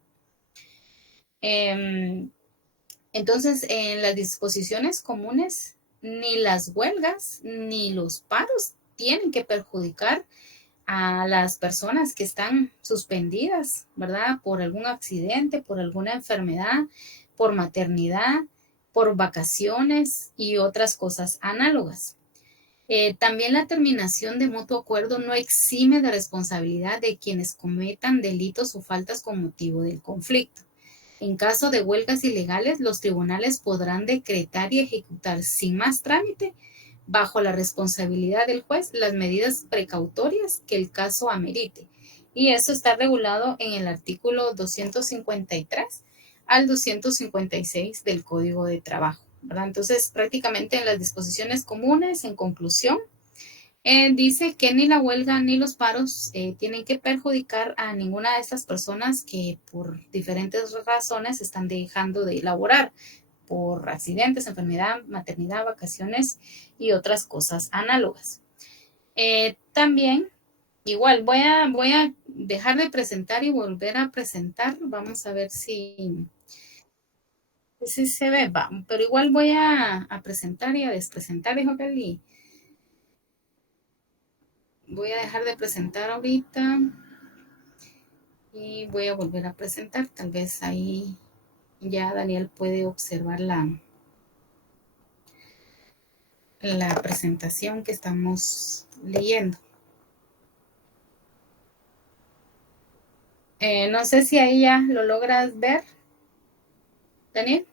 Entonces, en las disposiciones comunes, ni las huelgas ni los paros tienen que perjudicar a las personas que están suspendidas, ¿verdad? Por algún accidente, por alguna enfermedad, por maternidad, por vacaciones y otras cosas análogas. También la terminación de mutuo acuerdo no exime de responsabilidad de quienes cometan delitos o faltas con motivo del conflicto. En caso de huelgas ilegales, los tribunales podrán decretar y ejecutar sin más trámite, bajo la responsabilidad del juez, las medidas precautorias que el caso amerite. Y eso está regulado en el artículo 253 al 256 del Código de Trabajo, ¿verdad? Entonces, prácticamente en las disposiciones comunes, en conclusión, dice que ni la huelga ni los paros tienen que perjudicar a ninguna de estas personas que por diferentes razones están dejando de laborar por accidentes, enfermedad, maternidad, vacaciones y otras cosas análogas. También, igual, voy a dejar de presentar y volver a presentar. Vamos a ver si se ve, va. Pero igual voy a presentar y a despresentar, dijo Kelly. Voy a dejar de presentar ahorita y voy a volver a presentar. Tal vez ahí ya Daniel puede observar la presentación que estamos leyendo. No sé si ahí ya lo logras ver, Daniel.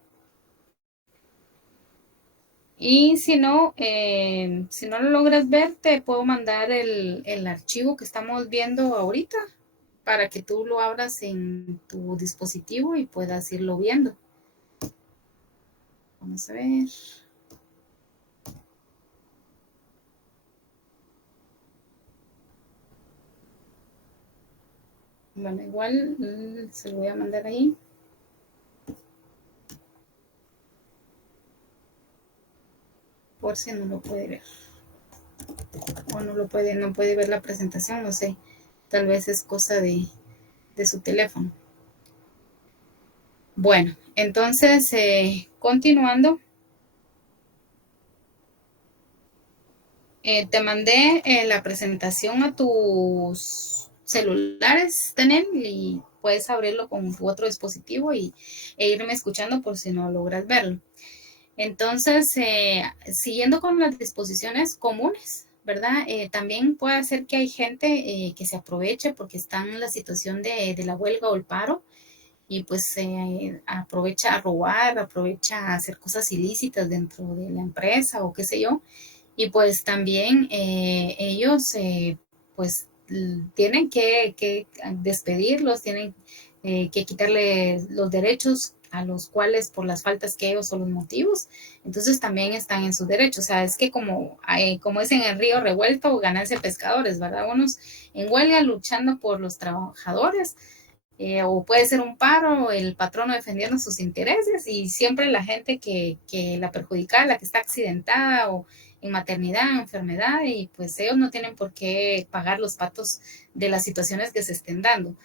Y si no lo logras ver, te puedo mandar el archivo que estamos viendo ahorita para que tú lo abras en tu dispositivo y puedas irlo viendo. Vamos a ver. Bueno, igual se lo voy a mandar ahí. Por si no lo puede ver. O no puede ver la presentación, no sé. Tal vez es cosa de su teléfono. Bueno, entonces, continuando, te mandé la presentación a tus celulares, Daniel, y puedes abrirlo con tu otro dispositivo e irme escuchando por si no logras verlo. Entonces, siguiendo con las disposiciones comunes, ¿verdad? También puede ser que hay gente que se aproveche porque está en la situación de la huelga o el paro y pues aprovecha a robar, aprovecha a hacer cosas ilícitas dentro de la empresa o qué sé yo. Y pues también ellos pues tienen que despedirlos, tienen que quitarle los derechos a los cuales por las faltas que ellos son los motivos, entonces también están en sus derechos. O sea, es que como es en el río revuelto, ganancia de pescadores, ¿verdad? Unos en huelga luchando por los trabajadores, o puede ser un paro, el patrono defendiendo sus intereses y siempre la gente que la perjudica, la que está accidentada o en maternidad, enfermedad, y pues ellos no tienen por qué pagar los patos de las situaciones que se estén dando.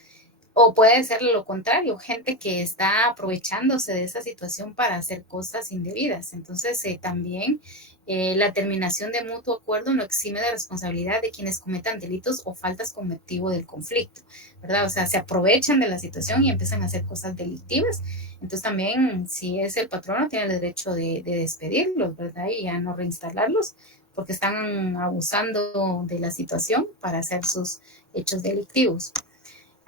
O puede ser lo contrario, gente que está aprovechándose de esa situación para hacer cosas indebidas. Entonces, también la terminación de mutuo acuerdo no exime de responsabilidad de quienes cometan delitos o faltas con motivo del conflicto, ¿verdad? O sea, se aprovechan de la situación y empiezan a hacer cosas delictivas. Entonces, también, si es el patrono, tiene el derecho de despedirlos, ¿verdad? Y a no reinstalarlos porque están abusando de la situación para hacer sus hechos delictivos.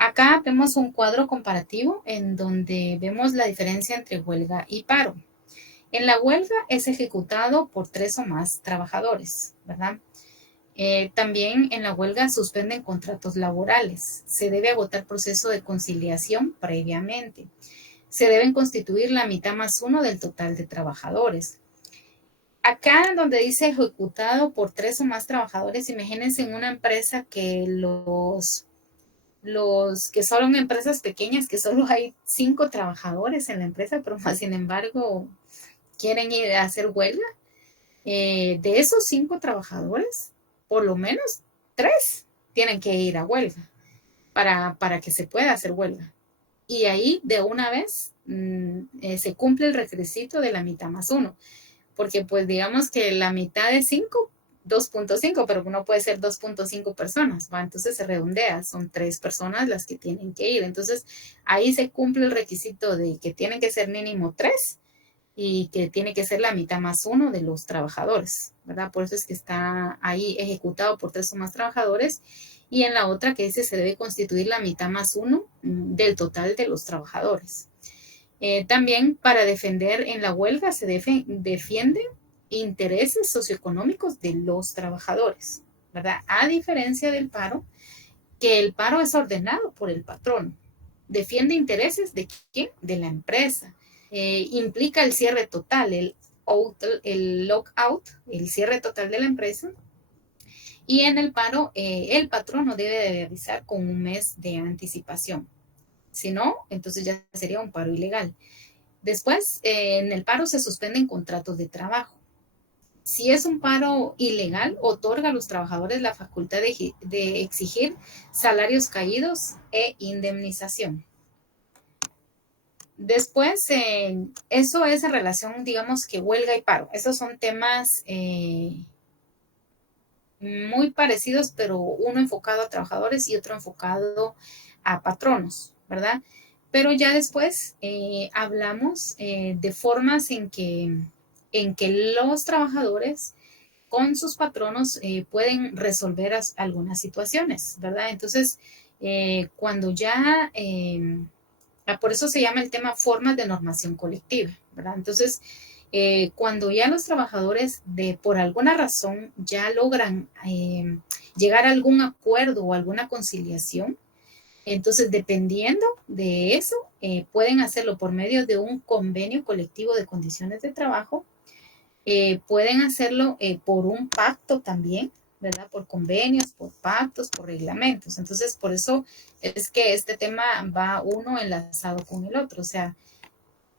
Acá vemos un cuadro comparativo en donde vemos la diferencia entre huelga y paro. En la huelga es ejecutado por 3 o más trabajadores, ¿verdad? También en la huelga suspenden contratos laborales. Se debe agotar proceso de conciliación previamente. Se deben constituir la mitad más uno del total de trabajadores. Acá donde dice ejecutado por 3 o más trabajadores, imagínense en una empresa que los que son empresas pequeñas, que solo hay 5 trabajadores en la empresa, pero más sin embargo quieren ir a hacer huelga. De esos 5 trabajadores, por lo menos 3 tienen que ir a huelga para que se pueda hacer huelga. Y ahí de una vez se cumple el requisito de la mitad más uno, porque pues digamos que la mitad de 5, 2.5, pero no puede ser 2.5 personas, ¿va? Entonces se redondea, son 3 personas las que tienen que ir. Entonces ahí se cumple el requisito de que tienen que ser mínimo 3 y que tiene que ser la mitad más uno de los trabajadores, ¿verdad? Por eso es que está ahí ejecutado por 3 o más trabajadores. Y en la otra que dice se debe constituir la mitad más uno del total de los trabajadores. También para defender en la huelga se defienden intereses socioeconómicos de los trabajadores, ¿verdad? A diferencia del paro, que el paro es ordenado por el patrón. Defiende intereses de quién? De la empresa. Implica el cierre total, el lockout, el cierre total de la empresa. Y en el paro, el patrono debe de avisar con un mes de anticipación. Si no, entonces ya sería un paro ilegal. Después, en el paro se suspenden contratos de trabajo. Si es un paro ilegal, otorga a los trabajadores la facultad de exigir salarios caídos e indemnización. Después, eso es en relación, digamos que huelga y paro. Esos son temas muy parecidos, pero uno enfocado a trabajadores y otro enfocado a patronos, ¿verdad? Pero ya después hablamos de formas en que los trabajadores con sus patronos pueden resolver algunas situaciones, ¿verdad? Entonces, cuando ya, por eso se llama el tema formas de normación colectiva, ¿verdad? Entonces, cuando ya los trabajadores por alguna razón ya logran llegar a algún acuerdo o alguna conciliación, entonces dependiendo de eso, pueden hacerlo por medio de un convenio colectivo de condiciones de trabajo, pueden hacerlo por un pacto también, ¿verdad? Por convenios, por pactos, por reglamentos. Entonces, por eso es que este tema va uno enlazado con el otro. O sea,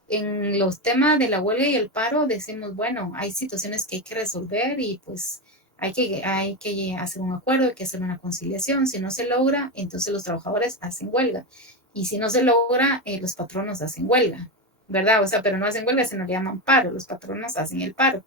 en los temas de la huelga y el paro decimos, bueno, hay situaciones que hay que resolver y pues hay que hacer un acuerdo, hay que hacer una conciliación. Si no se logra, entonces los trabajadores hacen huelga. y si no se logra, los patronos hacen huelga, ¿verdad? O sea, pero no hacen huelga, se nos llaman paro, los patronos hacen el paro.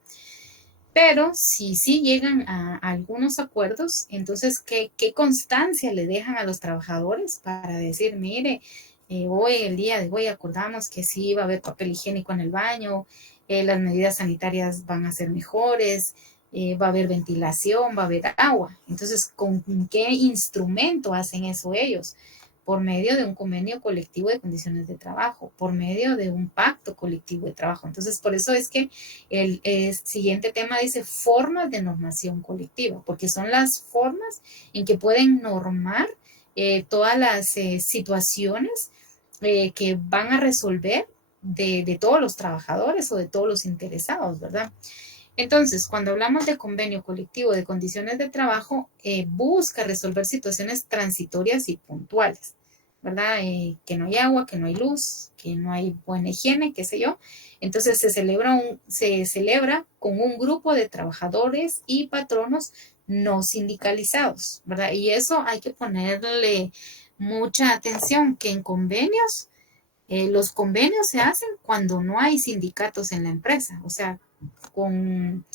Pero si sí llegan a algunos acuerdos, entonces, ¿qué constancia le dejan a los trabajadores para decir, mire, hoy, el día de hoy, acordamos que sí va a haber papel higiénico en el baño, las medidas sanitarias van a ser mejores, va a haber ventilación, va a haber agua? Entonces, ¿con qué instrumento hacen eso ellos? Por medio de un convenio colectivo de condiciones de trabajo, por medio de un pacto colectivo de trabajo. Entonces, por eso es que el siguiente tema dice formas de normación colectiva, porque son las formas en que pueden normar todas las situaciones que van a resolver de todos los trabajadores o de todos los interesados, ¿verdad? Entonces, cuando hablamos de convenio colectivo de condiciones de trabajo, busca resolver situaciones transitorias y puntuales, ¿verdad? Que no hay agua, que no hay luz, que no hay buena higiene, qué sé yo. Entonces, se celebra con un grupo de trabajadores y patronos no sindicalizados, ¿verdad? Y eso hay que ponerle mucha atención, que en convenios, los convenios se hacen cuando no hay sindicatos en la empresa, o sea, con,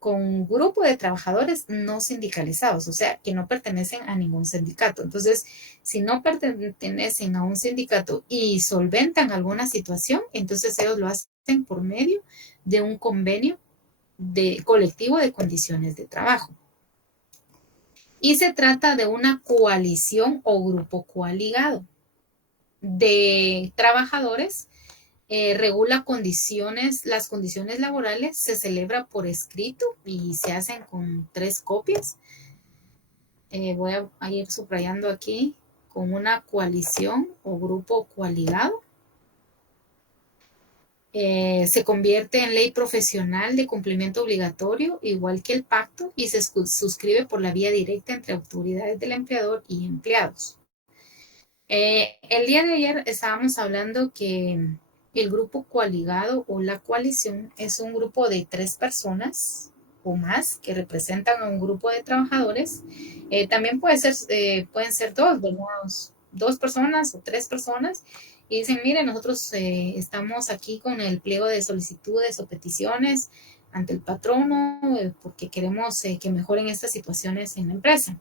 con grupo de trabajadores no sindicalizados, o sea, que no pertenecen a ningún sindicato. Entonces, si no pertenecen a un sindicato y solventan alguna situación, entonces ellos lo hacen por medio de un convenio de colectivo de condiciones de trabajo. Y se trata de una coalición o grupo coaligado de trabajadores. Regula las condiciones laborales, se celebra por escrito y se hacen con 3 copias. Voy a ir subrayando aquí con una coalición o grupo coaligado. Se convierte en ley profesional de cumplimiento obligatorio, igual que el pacto, y se suscribe por la vía directa entre autoridades del empleador y empleados. El día de ayer estábamos hablando que el grupo coaligado o la coalición es un grupo de 3 personas o más que representan a un grupo de trabajadores. También pueden ser 2, ¿verdad? 2 personas o 3 personas y dicen, mire, nosotros estamos aquí con el pliego de solicitudes o peticiones ante el patrono porque queremos que mejoren estas situaciones en la empresa.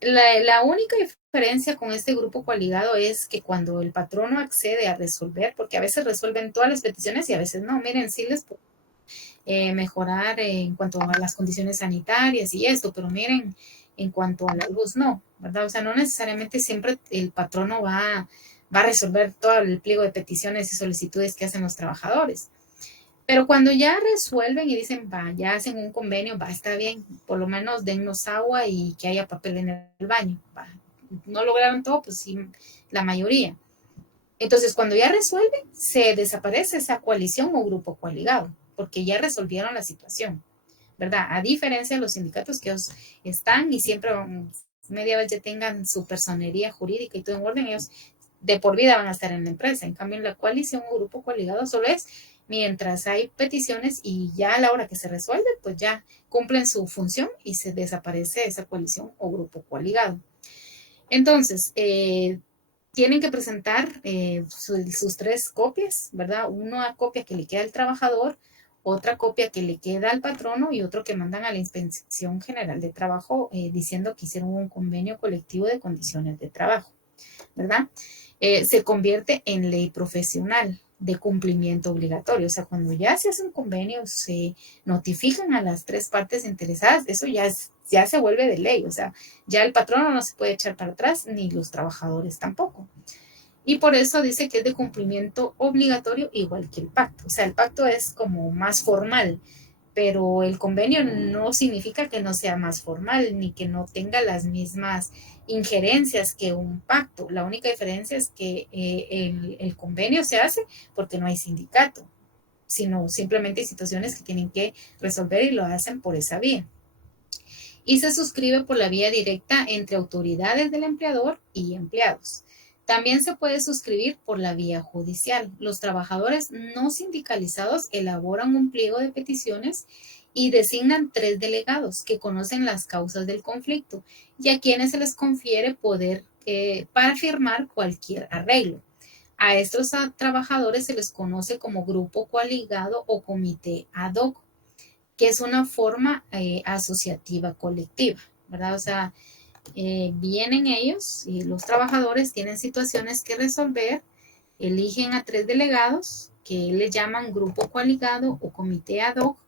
La única diferencia con este grupo coaligado es que cuando el patrono accede a resolver, porque a veces resuelven todas las peticiones y a veces no, miren, sí les puedo mejorar en cuanto a las condiciones sanitarias y esto, pero miren, en cuanto a la luz, no, ¿verdad? O sea, no necesariamente siempre el patrono va a resolver todo el pliego de peticiones y solicitudes que hacen los trabajadores. Pero cuando ya resuelven y dicen, va, ya hacen un convenio, va, está bien, por lo menos dennos agua y que haya papel en el baño. Va. No lograron todo, pues sí, la mayoría. Entonces, cuando ya resuelven, se desaparece esa coalición o grupo coaligado, porque ya resolvieron la situación, ¿verdad? A diferencia de los sindicatos que ellos están y siempre media vez ya tengan su personería jurídica y todo en orden, ellos de por vida van a estar en la empresa. En cambio, en la coalición o grupo coaligado solo es mientras hay peticiones y ya a la hora que se resuelve, pues ya cumplen su función y se desaparece esa coalición o grupo coaligado. Entonces, tienen que presentar sus 3 copias, ¿verdad? Una copia que le queda al trabajador, otra copia que le queda al patrono y otro que mandan a la Inspección General de Trabajo diciendo que hicieron un convenio colectivo de condiciones de trabajo, ¿verdad? Se convierte en ley profesional de cumplimiento obligatorio. O sea, cuando ya se hace un convenio, se notifican a las 3 partes interesadas, eso ya se vuelve de ley. O sea, ya el patrono no se puede echar para atrás, ni los trabajadores tampoco. Y por eso dice que es de cumplimiento obligatorio igual que el pacto. O sea, el pacto es como más formal, pero el convenio no significa que no sea más formal ni que no tenga las mismas injerencias que un pacto. La única diferencia es que el convenio se hace porque no hay sindicato, sino simplemente hay situaciones que tienen que resolver y lo hacen por esa vía. Y se suscribe por la vía directa entre autoridades del empleador y empleados. También se puede suscribir por la vía judicial. Los trabajadores no sindicalizados elaboran un pliego de peticiones y designan 3 delegados que conocen las causas del conflicto y a quienes se les confiere poder para firmar cualquier arreglo. A estos trabajadores se les conoce como grupo coaligado o comité ad hoc, que es una forma asociativa colectiva, ¿verdad? O sea, vienen ellos y los trabajadores tienen situaciones que resolver, eligen a 3 delegados que les llaman grupo coaligado o comité ad hoc,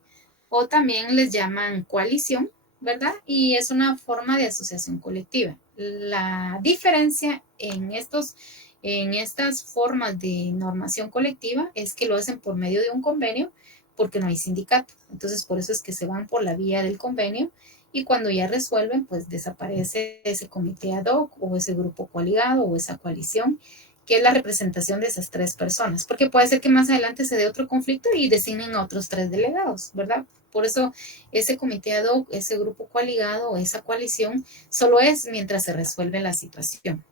o también les llaman coalición, ¿verdad? Y es una forma de asociación colectiva. La diferencia en estas formas de normación colectiva es que lo hacen por medio de un convenio porque no hay sindicato. Entonces, por eso es que se van por la vía del convenio y cuando ya resuelven, pues desaparece ese comité ad hoc o ese grupo coaligado o esa coalición, que es la representación de esas 3 personas, porque puede ser que más adelante se dé otro conflicto y designen a otros 3 delegados, ¿verdad? Por eso ese comité ad hoc, ese grupo coaligado o esa coalición solo es mientras se resuelve la situación.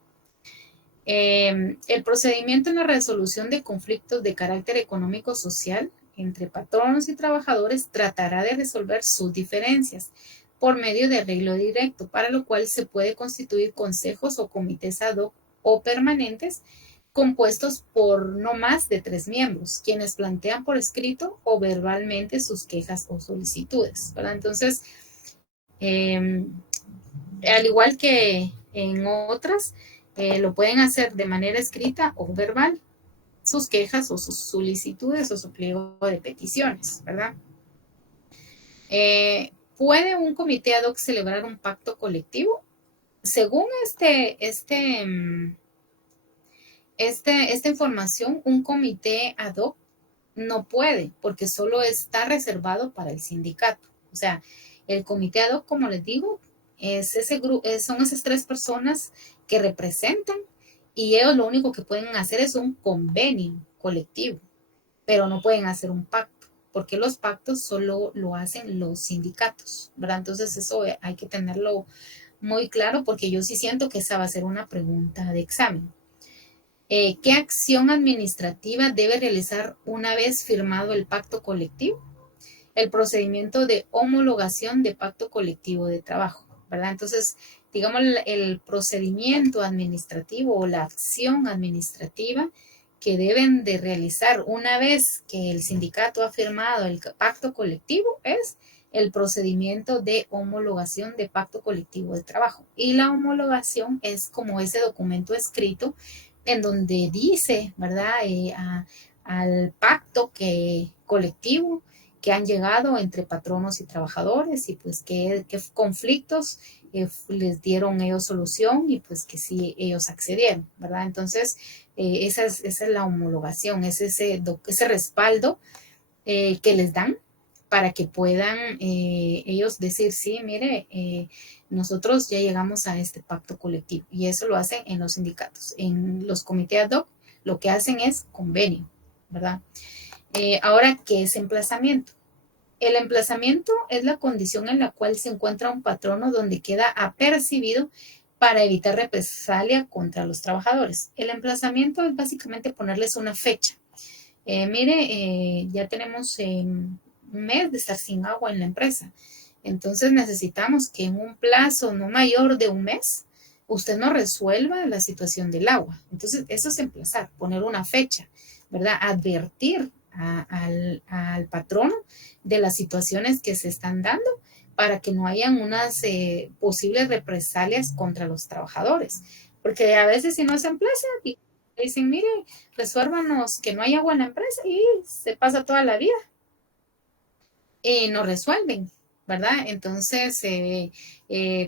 El procedimiento en la resolución de conflictos de carácter económico-social entre patronos y trabajadores tratará de resolver sus diferencias por medio de arreglo directo, para lo cual se puede constituir consejos o comités ad hoc o permanentes compuestos por no más de 3 miembros, quienes plantean por escrito o verbalmente sus quejas o solicitudes, ¿verdad? Entonces, al igual que en otras, lo pueden hacer de manera escrita o verbal, sus quejas o sus solicitudes o su pliego de peticiones, ¿verdad? ¿Puede un comité ad hoc celebrar un pacto colectivo? Según esta información, un comité ad hoc no puede, porque solo está reservado para el sindicato. O sea, el comité ad hoc, como les digo, es son esas 3 personas que representan y ellos lo único que pueden hacer es un convenio colectivo, pero no pueden hacer un pacto, porque los pactos solo lo hacen los sindicatos, ¿verdad? Entonces eso hay que tenerlo muy claro, porque yo sí siento que esa va a ser una pregunta de examen. ¿Qué acción administrativa debe realizar una vez firmado el pacto colectivo? El procedimiento de homologación de pacto colectivo de trabajo, ¿verdad? Entonces, digamos, el procedimiento administrativo o la acción administrativa que deben de realizar una vez que el sindicato ha firmado el pacto colectivo es el procedimiento de homologación de pacto colectivo de trabajo. Y la homologación es como ese documento escrito en donde dice, ¿verdad? Al pacto colectivo que han llegado entre patronos y trabajadores y pues qué conflictos les dieron ellos solución y pues que sí ellos accedieron, ¿verdad? Entonces, esa es la homologación, es ese respaldo que les dan para que puedan ellos decir, sí, mire, nosotros ya llegamos a este pacto colectivo y eso lo hacen en los sindicatos. En los comités ad hoc lo que hacen es convenio, ¿verdad? Ahora, ¿qué es emplazamiento? El emplazamiento es la condición en la cual se encuentra un patrono donde queda apercibido para evitar represalia contra los trabajadores. El emplazamiento es básicamente ponerles una fecha. Mire, ya tenemos un mes de estar sin agua en la empresa. Entonces necesitamos que en un plazo no mayor de un mes usted nos resuelva la situación del agua. Entonces eso es emplazar, poner una fecha, ¿verdad? Advertir al patrono de las situaciones que se están dando para que no hayan unas posibles represalias contra los trabajadores. Porque a veces si no se emplaza, dicen, mire, resuélvanos que no hay agua en la empresa y se pasa toda la vida. No resuelven, ¿verdad? Entonces,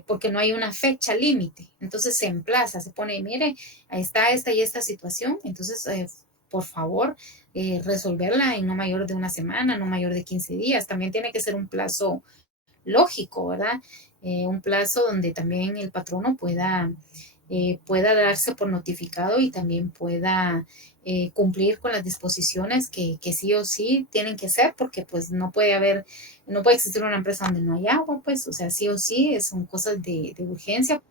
porque no hay una fecha límite. Entonces se emplaza, se pone, mire, ahí está esta y esta situación. Entonces, por favor, resolverla en no mayor de una semana, no mayor de 15 días. También tiene que ser un plazo lógico, ¿verdad? Un plazo donde también el patrono pueda darse por notificado y también pueda cumplir con las disposiciones que sí o sí tienen que ser, porque pues no puede existir una empresa donde no hay agua, pues, o sea, sí o sí son cosas de urgencia,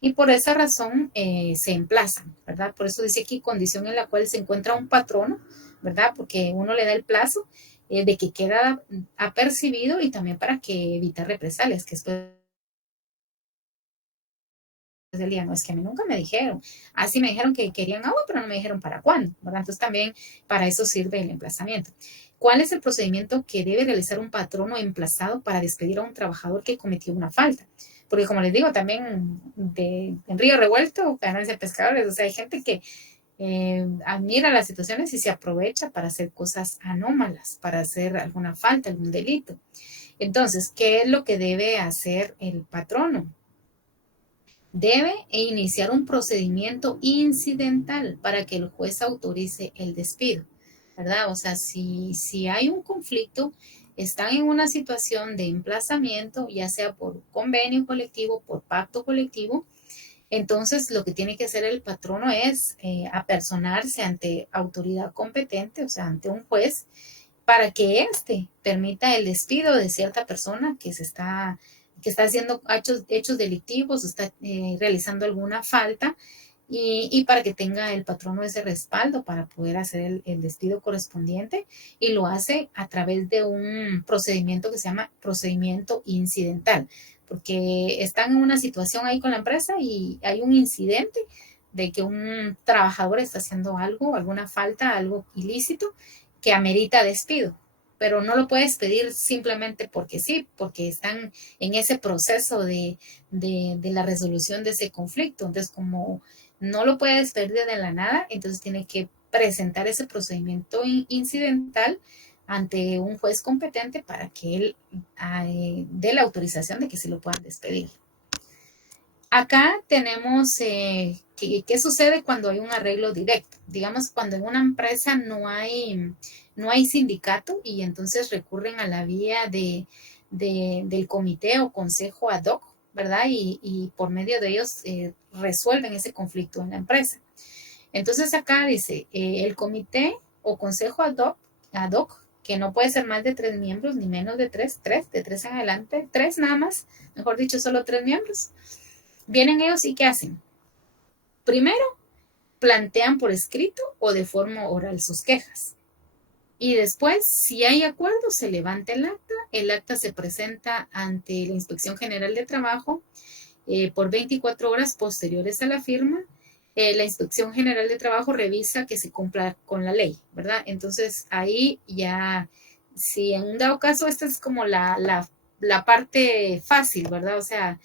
y por esa razón se emplazan, ¿verdad? Por eso dice aquí condición en la cual se encuentra un patrono, ¿verdad? Porque uno le da el plazo de que queda apercibido y también para que evite represalias, que es del día, no, es que a mí nunca me dijeron. Así me dijeron que querían agua, pero no me dijeron para cuándo, ¿verdad? Entonces también para eso sirve el emplazamiento. ¿Cuál es el procedimiento que debe realizar un patrono emplazado para despedir a un trabajador que cometió una falta? Porque como les digo, también en Río Revuelto, ganancia de pescadores, o sea, hay gente que admira las situaciones y se aprovecha para hacer cosas anómalas, para hacer alguna falta, algún delito. Entonces, ¿qué es lo que debe hacer el patrono? Debe iniciar un procedimiento incidental para que el juez autorice el despido, ¿verdad? O sea, si hay un conflicto, están en una situación de emplazamiento, ya sea por convenio colectivo, por pacto colectivo, entonces lo que tiene que hacer el patrono es apersonarse ante autoridad competente, o sea, ante un juez, para que éste permita el despido de cierta persona que está haciendo hechos delictivos, está realizando alguna falta y para que tenga el patrono ese respaldo para poder hacer el despido correspondiente y lo hace a través de un procedimiento que se llama procedimiento incidental, porque están en una situación ahí con la empresa y hay un incidente de que un trabajador está haciendo algo, alguna falta, algo ilícito que amerita despido, pero no lo puedes pedir simplemente porque sí, porque están en ese proceso de la resolución de ese conflicto. Entonces, como no lo puedes pedir de la nada, entonces tienes que presentar ese procedimiento incidental ante un juez competente para que él dé la autorización de que se lo puedan despedir. Acá tenemos qué sucede cuando hay un arreglo directo. Digamos, cuando en una empresa no hay sindicato y entonces recurren a la vía del comité o consejo ad hoc, ¿verdad? Y por medio de ellos resuelven ese conflicto en la empresa. Entonces acá dice, el comité o consejo ad hoc, que no puede ser más de 3 miembros ni menos de 3, de 3 en adelante, 3 nada más, mejor dicho, solo 3 miembros. Vienen ellos y ¿qué hacen? Primero, plantean por escrito o de forma oral sus quejas. Y después, si hay acuerdo, se levanta el acta se presenta ante la Inspección General de Trabajo por 24 horas posteriores a la firma. La Inspección General de Trabajo revisa que se cumpla con la ley, ¿verdad? Entonces, ahí ya, si en un dado caso, esta es como la parte fácil, ¿verdad? O sea,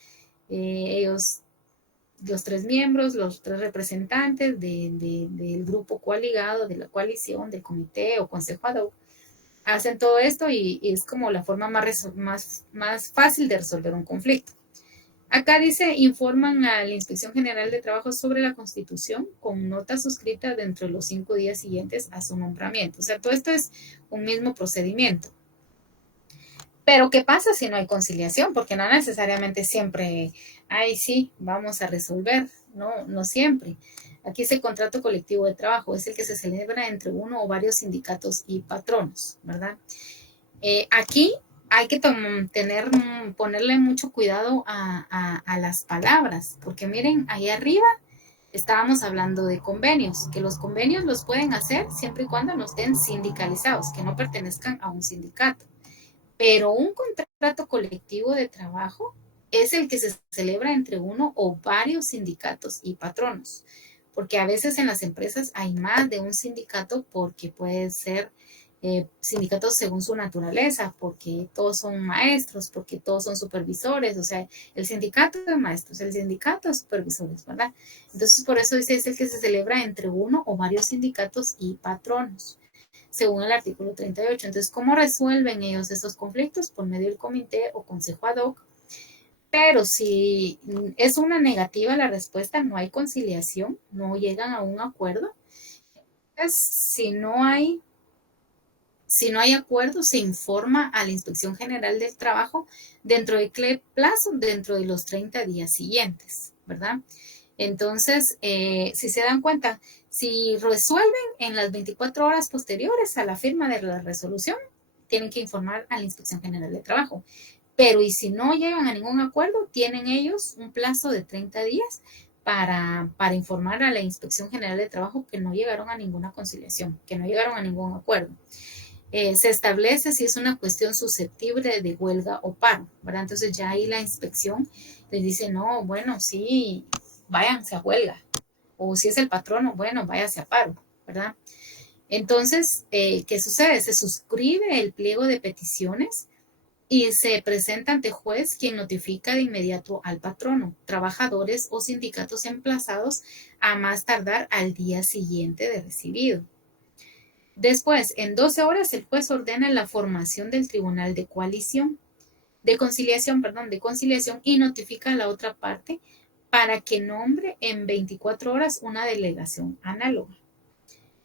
ellos los 3 miembros, los 3 representantes del grupo coaligado, de la coalición, del comité o consejo ad hoc, hacen todo esto y es como la forma más fácil de resolver un conflicto. Acá dice, informan a la Inspección General de Trabajo sobre la Constitución con nota suscrita dentro de los 5 días siguientes a su nombramiento. O sea, todo esto es un mismo procedimiento. Pero ¿qué pasa si no hay conciliación? Porque no necesariamente siempre, ay, sí, vamos a resolver. No, no siempre. Aquí es el contrato colectivo de trabajo, es el que se celebra entre uno o varios sindicatos y patronos, ¿verdad? Aquí hay que ponerle mucho cuidado a las palabras, porque miren, ahí arriba estábamos hablando de convenios, que los convenios los pueden hacer siempre y cuando no estén sindicalizados, que no pertenezcan a un sindicato. Pero un contrato colectivo de trabajo es el que se celebra entre uno o varios sindicatos y patronos, porque a veces en las empresas hay más de un sindicato porque puede ser sindicatos según su naturaleza, porque todos son maestros, porque todos son supervisores, o sea, el sindicato de maestros, el sindicato de supervisores, ¿verdad? Entonces, por eso dice, es el que se celebra entre uno o varios sindicatos y patronos según el artículo 38. Entonces, ¿cómo resuelven ellos esos conflictos? Por medio del comité o consejo ad hoc. Pero si es una negativa la respuesta, no hay conciliación, no llegan a un acuerdo. Entonces, si no hay acuerdo, se informa a la Inspección General del Trabajo dentro de qué plazo, dentro de los 30 días siguientes, ¿verdad? Entonces, si se dan cuenta, si resuelven en las 24 horas posteriores a la firma de la resolución, tienen que informar a la Inspección General de Trabajo. Pero y si no llegan a ningún acuerdo, tienen ellos un plazo de 30 días para informar a la Inspección General de Trabajo que no llegaron a ninguna conciliación, que no llegaron a ningún acuerdo. Se establece si es una cuestión susceptible de huelga o paro, ¿verdad? Entonces ya ahí la inspección les dice, no, bueno, sí, váyanse a huelga. O si es el patrono, bueno, váyase a paro, ¿verdad? Entonces, ¿qué sucede? Se suscribe el pliego de peticiones y se presenta ante juez quien notifica de inmediato al patrono, trabajadores o sindicatos emplazados a más tardar al día siguiente de recibido. Después, en 12 horas, el juez ordena la formación del tribunal de conciliación y notifica a la otra parte para que nombre en 24 horas una delegación análoga.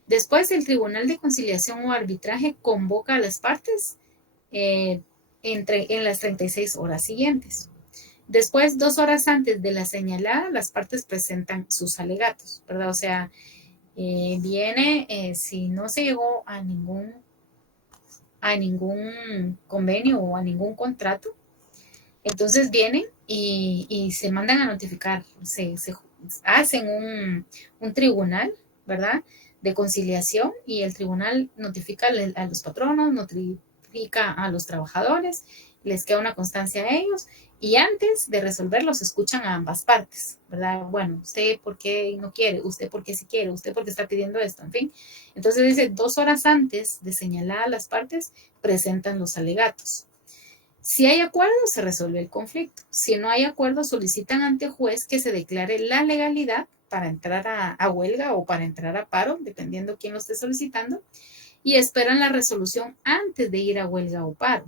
Después, el tribunal de conciliación o arbitraje convoca a las partes en las 36 horas siguientes. Después, 2 horas antes de la señalada, las partes presentan sus alegatos, ¿verdad? O sea, si no se llegó a ningún convenio o a ningún contrato, entonces vienen y se mandan a notificar, se hacen un tribunal, ¿verdad?, de conciliación, y el tribunal notifica a los patronos, notifica a los trabajadores, les queda una constancia a ellos, y antes de resolverlo se escuchan a ambas partes, ¿verdad? Bueno, usted por qué no quiere, usted por qué sí quiere, usted por qué está pidiendo esto, en fin. Entonces dice, 2 horas antes de señalar a las partes, presentan los alegatos. Si hay acuerdo, se resuelve el conflicto. Si no hay acuerdo, solicitan ante juez que se declare la legalidad para entrar a huelga o para entrar a paro, dependiendo quién lo esté solicitando, y esperan la resolución antes de ir a huelga o paro.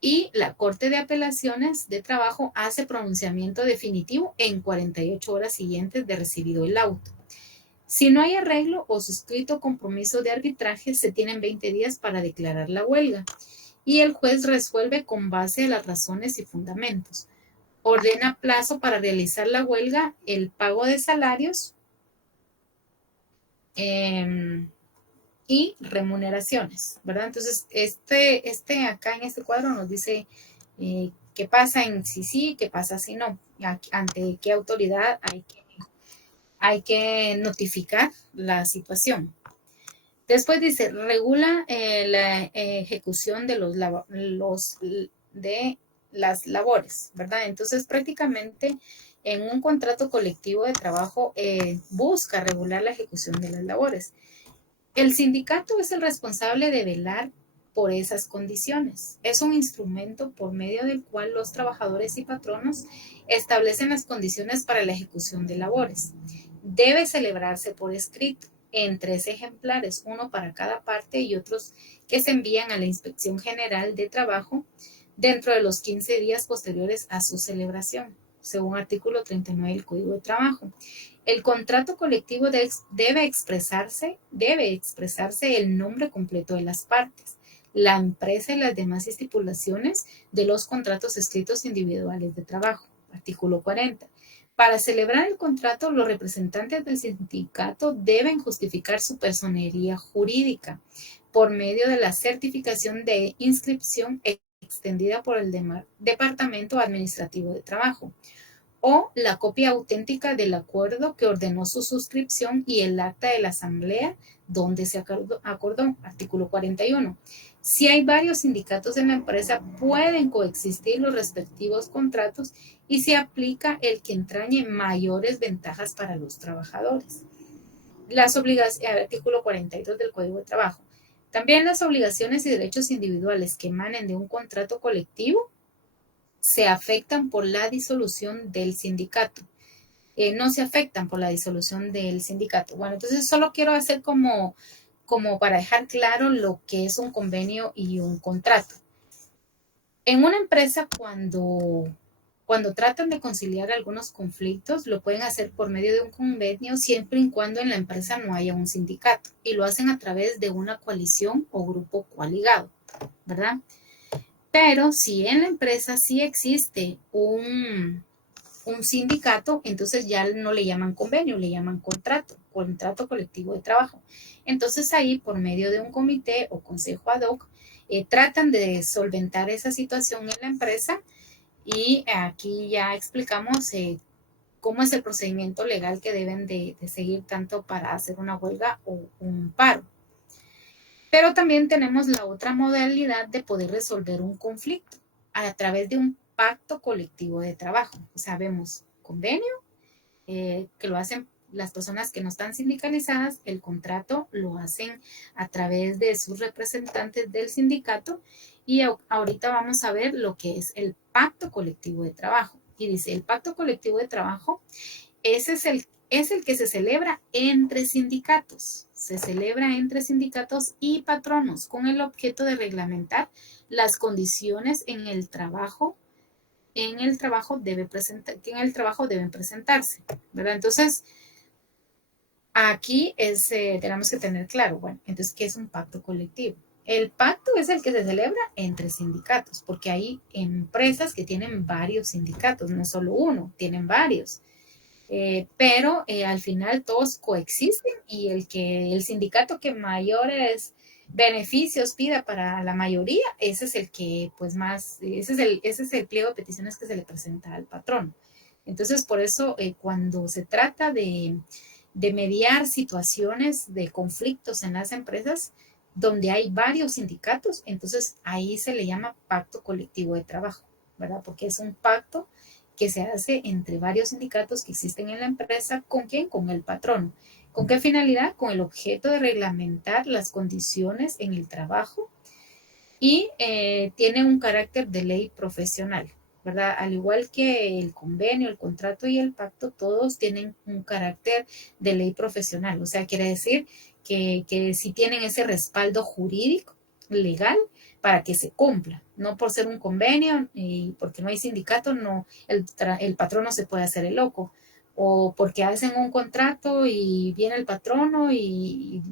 Y la Corte de Apelaciones de Trabajo hace pronunciamiento definitivo en 48 horas siguientes de recibido el auto. Si no hay arreglo o suscrito compromiso de arbitraje, se tienen 20 días para declarar la huelga y el juez resuelve con base a las razones y fundamentos. Ordena plazo para realizar la huelga, el pago de salarios y remuneraciones, ¿verdad? Entonces, acá en este cuadro nos dice qué pasa en sí, qué pasa si no, ante qué autoridad hay que notificar la situación. Después dice, regula la ejecución de las labores, ¿verdad? Entonces, prácticamente en un contrato colectivo de trabajo busca regular la ejecución de las labores. El sindicato es el responsable de velar por esas condiciones. Es un instrumento por medio del cual los trabajadores y patronos establecen las condiciones para la ejecución de labores. Debe celebrarse por escrito en 3 ejemplares, uno para cada parte y otros que se envían a la Inspección General de Trabajo dentro de los 15 días posteriores a su celebración, según artículo 39 del Código de Trabajo. El contrato colectivo debe expresarse el nombre completo de las partes, la empresa y las demás estipulaciones de los contratos escritos individuales de trabajo, artículo 40. Para celebrar el contrato, los representantes del sindicato deben justificar su personería jurídica por medio de la certificación de inscripción extendida por el Departamento Administrativo de Trabajo o la copia auténtica del acuerdo que ordenó su suscripción y el acta de la asamblea donde se acordó, artículo 41. Si hay varios sindicatos en la empresa, pueden coexistir los respectivos contratos y se aplica el que entrañe mayores ventajas para los trabajadores. Artículo 42 del Código de Trabajo. También las obligaciones y derechos individuales que emanen de un contrato colectivo se afectan por la disolución del sindicato. No se afectan por la disolución del sindicato. Bueno, entonces solo quiero hacer como para dejar claro lo que es un convenio y un contrato. En una empresa, cuando tratan de conciliar algunos conflictos, lo pueden hacer por medio de un convenio siempre y cuando en la empresa no haya un sindicato, y lo hacen a través de una coalición o grupo coaligado, ¿verdad? Pero si en la empresa sí existe un sindicato, entonces ya no le llaman convenio, le llaman contrato colectivo de trabajo. Entonces ahí, por medio de un comité o consejo ad hoc, tratan de solventar esa situación en la empresa, y aquí ya explicamos cómo es el procedimiento legal que deben de seguir tanto para hacer una huelga o un paro. Pero también tenemos la otra modalidad de poder resolver un conflicto a través de un pacto colectivo de trabajo. O sea, vemos convenio que lo hacen las personas que no están sindicalizadas, el contrato lo hacen a través de sus representantes del sindicato y ahorita vamos a ver lo que es el pacto colectivo de trabajo. Y dice, el pacto colectivo de trabajo, ese es el que se celebra entre sindicatos. Se celebra entre sindicatos y patronos con el objeto de reglamentar las condiciones en el trabajo que en el trabajo deben presentarse, ¿verdad? Entonces, aquí tenemos que tener claro, bueno, entonces, ¿qué es un pacto colectivo? El pacto es el que se celebra entre sindicatos, porque hay empresas que tienen varios sindicatos, no solo uno, tienen varios. Pero al final todos coexisten y el sindicato que mayores beneficios pida para la mayoría, ese es el que pues más, ese es el pliego de peticiones que se le presenta al patrón. Entonces, por eso cuando se trata de mediar situaciones de conflictos en las empresas donde hay varios sindicatos, entonces ahí se le llama pacto colectivo de trabajo, ¿verdad? Porque es un pacto que se hace entre varios sindicatos que existen en la empresa. ¿Con quién? Con el patrón. ¿Con qué finalidad? Con el objeto de reglamentar las condiciones en el trabajo y tiene un carácter de ley profesional, ¿verdad? Al igual que el convenio, el contrato y el pacto, todos tienen un carácter de ley profesional. O sea, quiere decir que si tienen ese respaldo jurídico, legal, para que se cumpla. No por ser un convenio y porque no hay sindicato, no, el patrón no se puede hacer el loco. O porque hacen un contrato y viene el patrono y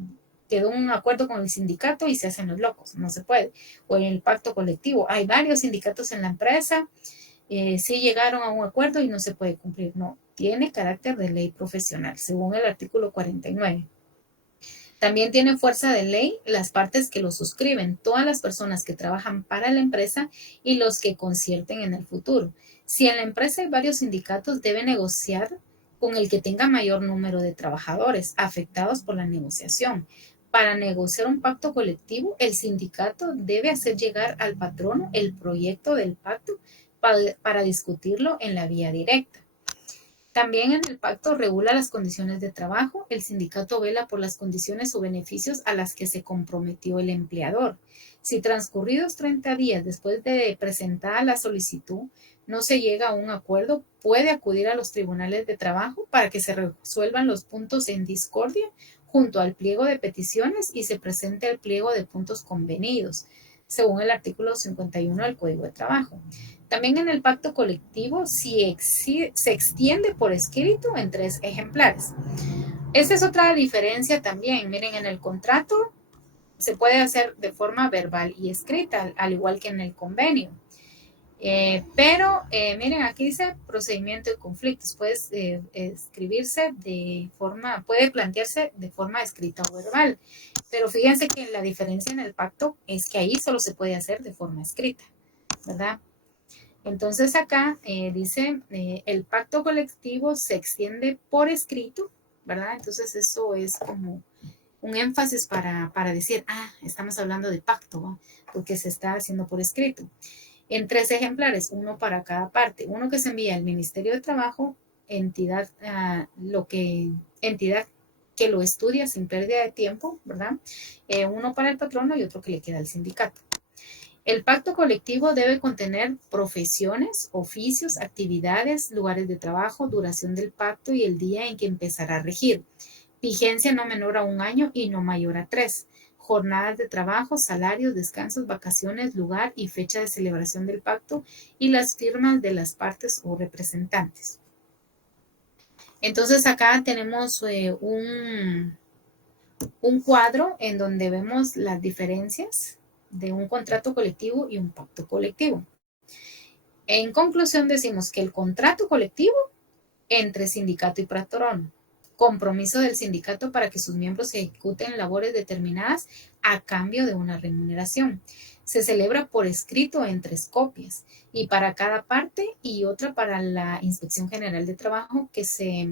quedó un acuerdo con el sindicato y se hacen los locos. No se puede. O en el pacto colectivo. Hay varios sindicatos en la empresa, sí llegaron a un acuerdo y no se puede cumplir. No, tiene carácter de ley profesional, según el artículo 49. También tienen fuerza de ley las partes que lo suscriben, todas las personas que trabajan para la empresa y los que concierten en el futuro. Si en la empresa hay varios sindicatos, debe negociar con el que tenga mayor número de trabajadores afectados por la negociación. Para negociar un pacto colectivo, el sindicato debe hacer llegar al patrono el proyecto del pacto para discutirlo en la vía directa. También en el pacto regula las condiciones de trabajo. El sindicato vela por las condiciones o beneficios a las que se comprometió el empleador. Si transcurridos 30 días después de presentada la solicitud no se llega a un acuerdo, puede acudir a los tribunales de trabajo para que se resuelvan los puntos en discordia junto al pliego de peticiones y se presente el pliego de puntos convenidos, según el artículo 51 del Código de Trabajo. También en el pacto colectivo se extiende por escrito en 3 ejemplares. Esta es otra diferencia también. Miren, en el contrato se puede hacer de forma verbal y escrita, al igual que en el convenio. Pero miren, aquí dice procedimiento de conflictos. Puede escribirse puede plantearse de forma escrita o verbal. Pero fíjense que la diferencia en el pacto es que ahí solo se puede hacer de forma escrita, ¿verdad? Entonces acá dice, el pacto colectivo se extiende por escrito, ¿verdad? Entonces eso es como un énfasis para decir, estamos hablando de pacto, ¿no? Porque se está haciendo por escrito. En 3 ejemplares, uno para cada parte. Uno que se envía al Ministerio de Trabajo, entidad que lo estudia sin pérdida de tiempo, ¿verdad? Uno para el patrono y otro que le queda al sindicato. El pacto colectivo debe contener profesiones, oficios, actividades, lugares de trabajo, duración del pacto y el día en que empezará a regir. Vigencia no menor a 1 año y no mayor a 3. Jornadas de trabajo, salarios, descansos, vacaciones, lugar y fecha de celebración del pacto y las firmas de las partes o representantes. Entonces acá tenemos un cuadro en donde vemos las diferencias de un contrato colectivo y un pacto colectivo. En conclusión, decimos que el contrato colectivo entre sindicato y patrono, compromiso del sindicato para que sus miembros ejecuten labores determinadas a cambio de una remuneración. Se celebra por escrito en 3 copias y para cada parte y otra para la Inspección General de Trabajo que se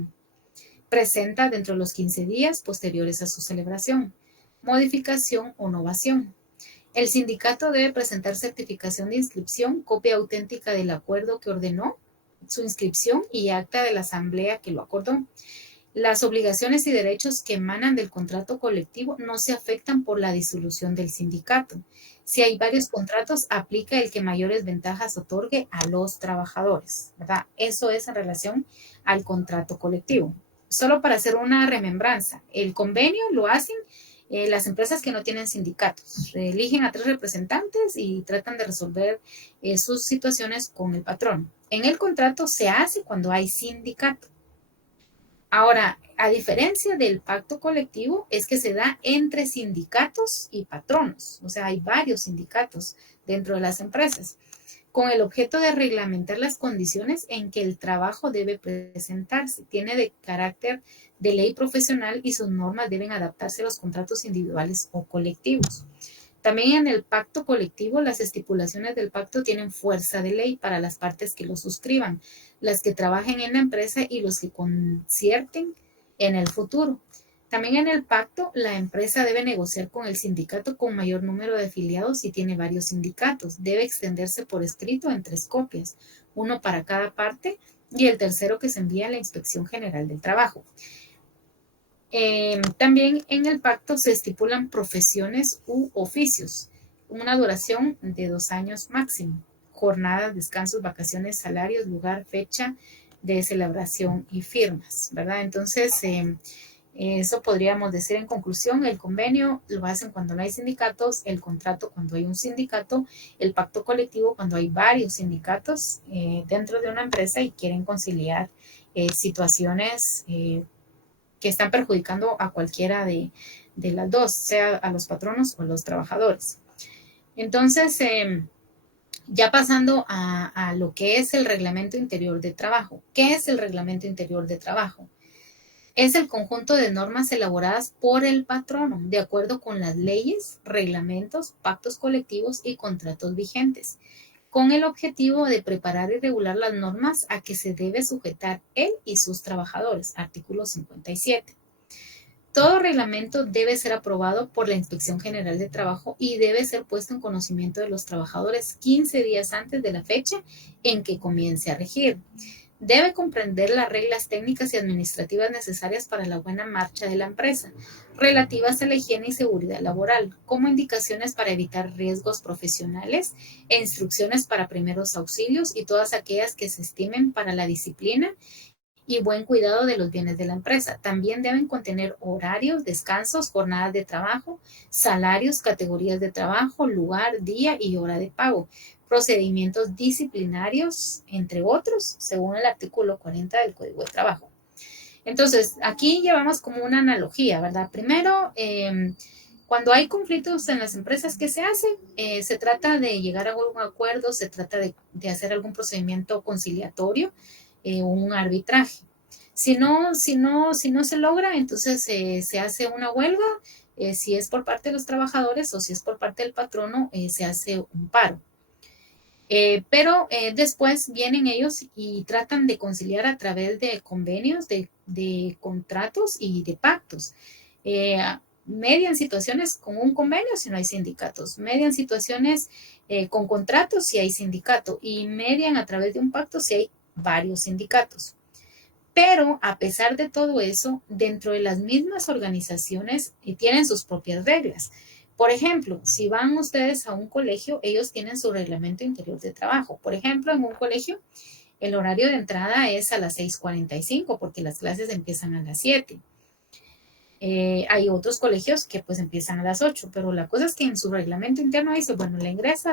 presenta dentro de los 15 días posteriores a su celebración. Modificación o novación. El sindicato debe presentar certificación de inscripción, copia auténtica del acuerdo que ordenó su inscripción y acta de la asamblea que lo acordó. Las obligaciones y derechos que emanan del contrato colectivo no se afectan por la disolución del sindicato. Si hay varios contratos, aplica el que mayores ventajas otorgue a los trabajadores, ¿verdad? Eso es en relación al contrato colectivo. Solo para hacer una remembranza, el convenio lo hacen las empresas que no tienen sindicatos. Eligen a 3 representantes y tratan de resolver sus situaciones con el patrón. En el contrato se hace cuando hay sindicato. Ahora, a diferencia del pacto colectivo, es que se da entre sindicatos y patronos. O sea, hay varios sindicatos dentro de las empresas, con el objeto de reglamentar las condiciones en que el trabajo debe presentarse. Tiene de carácter de ley profesional y sus normas deben adaptarse a los contratos individuales o colectivos. También en el pacto colectivo, las estipulaciones del pacto tienen fuerza de ley para las partes que lo suscriban, las que trabajen en la empresa y los que concierten en el futuro. También en el pacto, la empresa debe negociar con el sindicato con mayor número de afiliados si tiene varios sindicatos. Debe extenderse por escrito en 3 copias, uno para cada parte y el tercero que se envía a la Inspección General del Trabajo. También en el pacto se estipulan profesiones u oficios, una duración de 2 años máximo, jornadas, descansos, vacaciones, salarios, lugar, fecha de celebración y firmas, ¿verdad? Entonces, eso podríamos decir en conclusión: el convenio lo hacen cuando no hay sindicatos, el contrato cuando hay un sindicato, el pacto colectivo cuando hay varios sindicatos dentro de una empresa y quieren conciliar situaciones que están perjudicando a cualquiera de las dos, sea a los patronos o a los trabajadores. Entonces, ya pasando a lo que es el reglamento interior de trabajo. ¿Qué es el reglamento interior de trabajo? Es el conjunto de normas elaboradas por el patrono, de acuerdo con las leyes, reglamentos, pactos colectivos y contratos vigentes, con el objetivo de preparar y regular las normas a que se debe sujetar él y sus trabajadores. Artículo 57. Todo reglamento debe ser aprobado por la Inspección General de Trabajo y debe ser puesto en conocimiento de los trabajadores 15 días antes de la fecha en que comience a regir. Debe comprender las reglas técnicas y administrativas necesarias para la buena marcha de la empresa, relativas a la higiene y seguridad laboral, como indicaciones para evitar riesgos profesionales e instrucciones para primeros auxilios y todas aquellas que se estimen para la disciplina y buen cuidado de los bienes de la empresa. También deben contener horarios, descansos, jornadas de trabajo, salarios, categorías de trabajo, lugar, día y hora de pago, procedimientos disciplinarios, entre otros, según el artículo 40 del Código de Trabajo. Entonces, aquí llevamos como una analogía, ¿verdad? Primero, cuando hay conflictos en las empresas, ¿qué se hace? Se trata de llegar a algún acuerdo, se trata de hacer algún procedimiento conciliatorio, un arbitraje. Si no se logra, entonces se hace una huelga, si es por parte de los trabajadores o si es por parte del patrono, se hace un paro. Pero después vienen ellos y tratan de conciliar a través de convenios, de contratos y de pactos. Median situaciones con un convenio si no hay sindicatos, median situaciones con contratos si hay sindicato y median a través de un pacto si hay varios sindicatos. Pero a pesar de todo eso, dentro de las mismas organizaciones tienen sus propias reglas. Por ejemplo, si van ustedes a un colegio, ellos tienen su reglamento interior de trabajo. Por ejemplo, en un colegio, el horario de entrada es a las 6:45 porque las clases empiezan a las 7. Hay otros colegios que pues empiezan a las 8, pero la cosa es que en su reglamento interno dice, bueno, el ingreso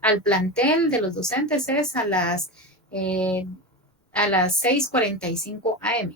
al plantel de los docentes es a las 6:45 AM,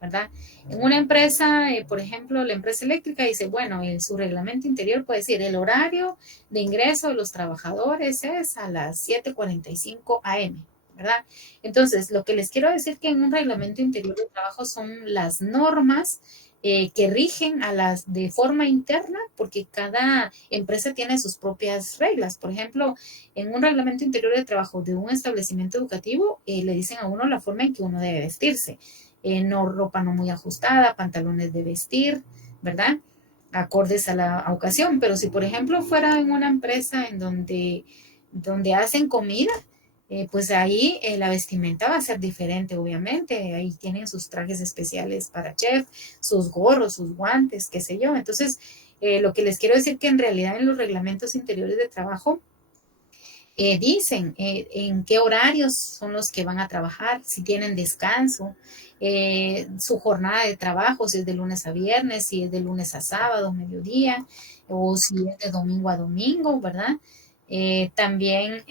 ¿verdad? En una empresa, por ejemplo, la empresa eléctrica dice, bueno, en su reglamento interior puede decir, el horario de ingreso de los trabajadores es a las 7:45 AM, ¿verdad? Entonces, lo que les quiero decir que en un reglamento interior de trabajo son las normas que rigen de forma interna, porque cada empresa tiene sus propias reglas. Por ejemplo, en un reglamento interior de trabajo de un establecimiento educativo, le dicen a uno la forma en que uno debe vestirse. No ropa no muy ajustada, pantalones de vestir, ¿verdad? Acordes a la ocasión. Pero si, por ejemplo, fuera en una empresa en donde hacen comida, pues ahí la vestimenta va a ser diferente, obviamente. Ahí tienen sus trajes especiales para chef, sus gorros, sus guantes, qué sé yo. Entonces, lo que les quiero decir que en realidad en los reglamentos interiores de trabajo dicen en qué horarios son los que van a trabajar, si tienen descanso, su jornada de trabajo, si es de lunes a viernes, si es de lunes a sábado, mediodía, o si es de domingo a domingo, ¿verdad? También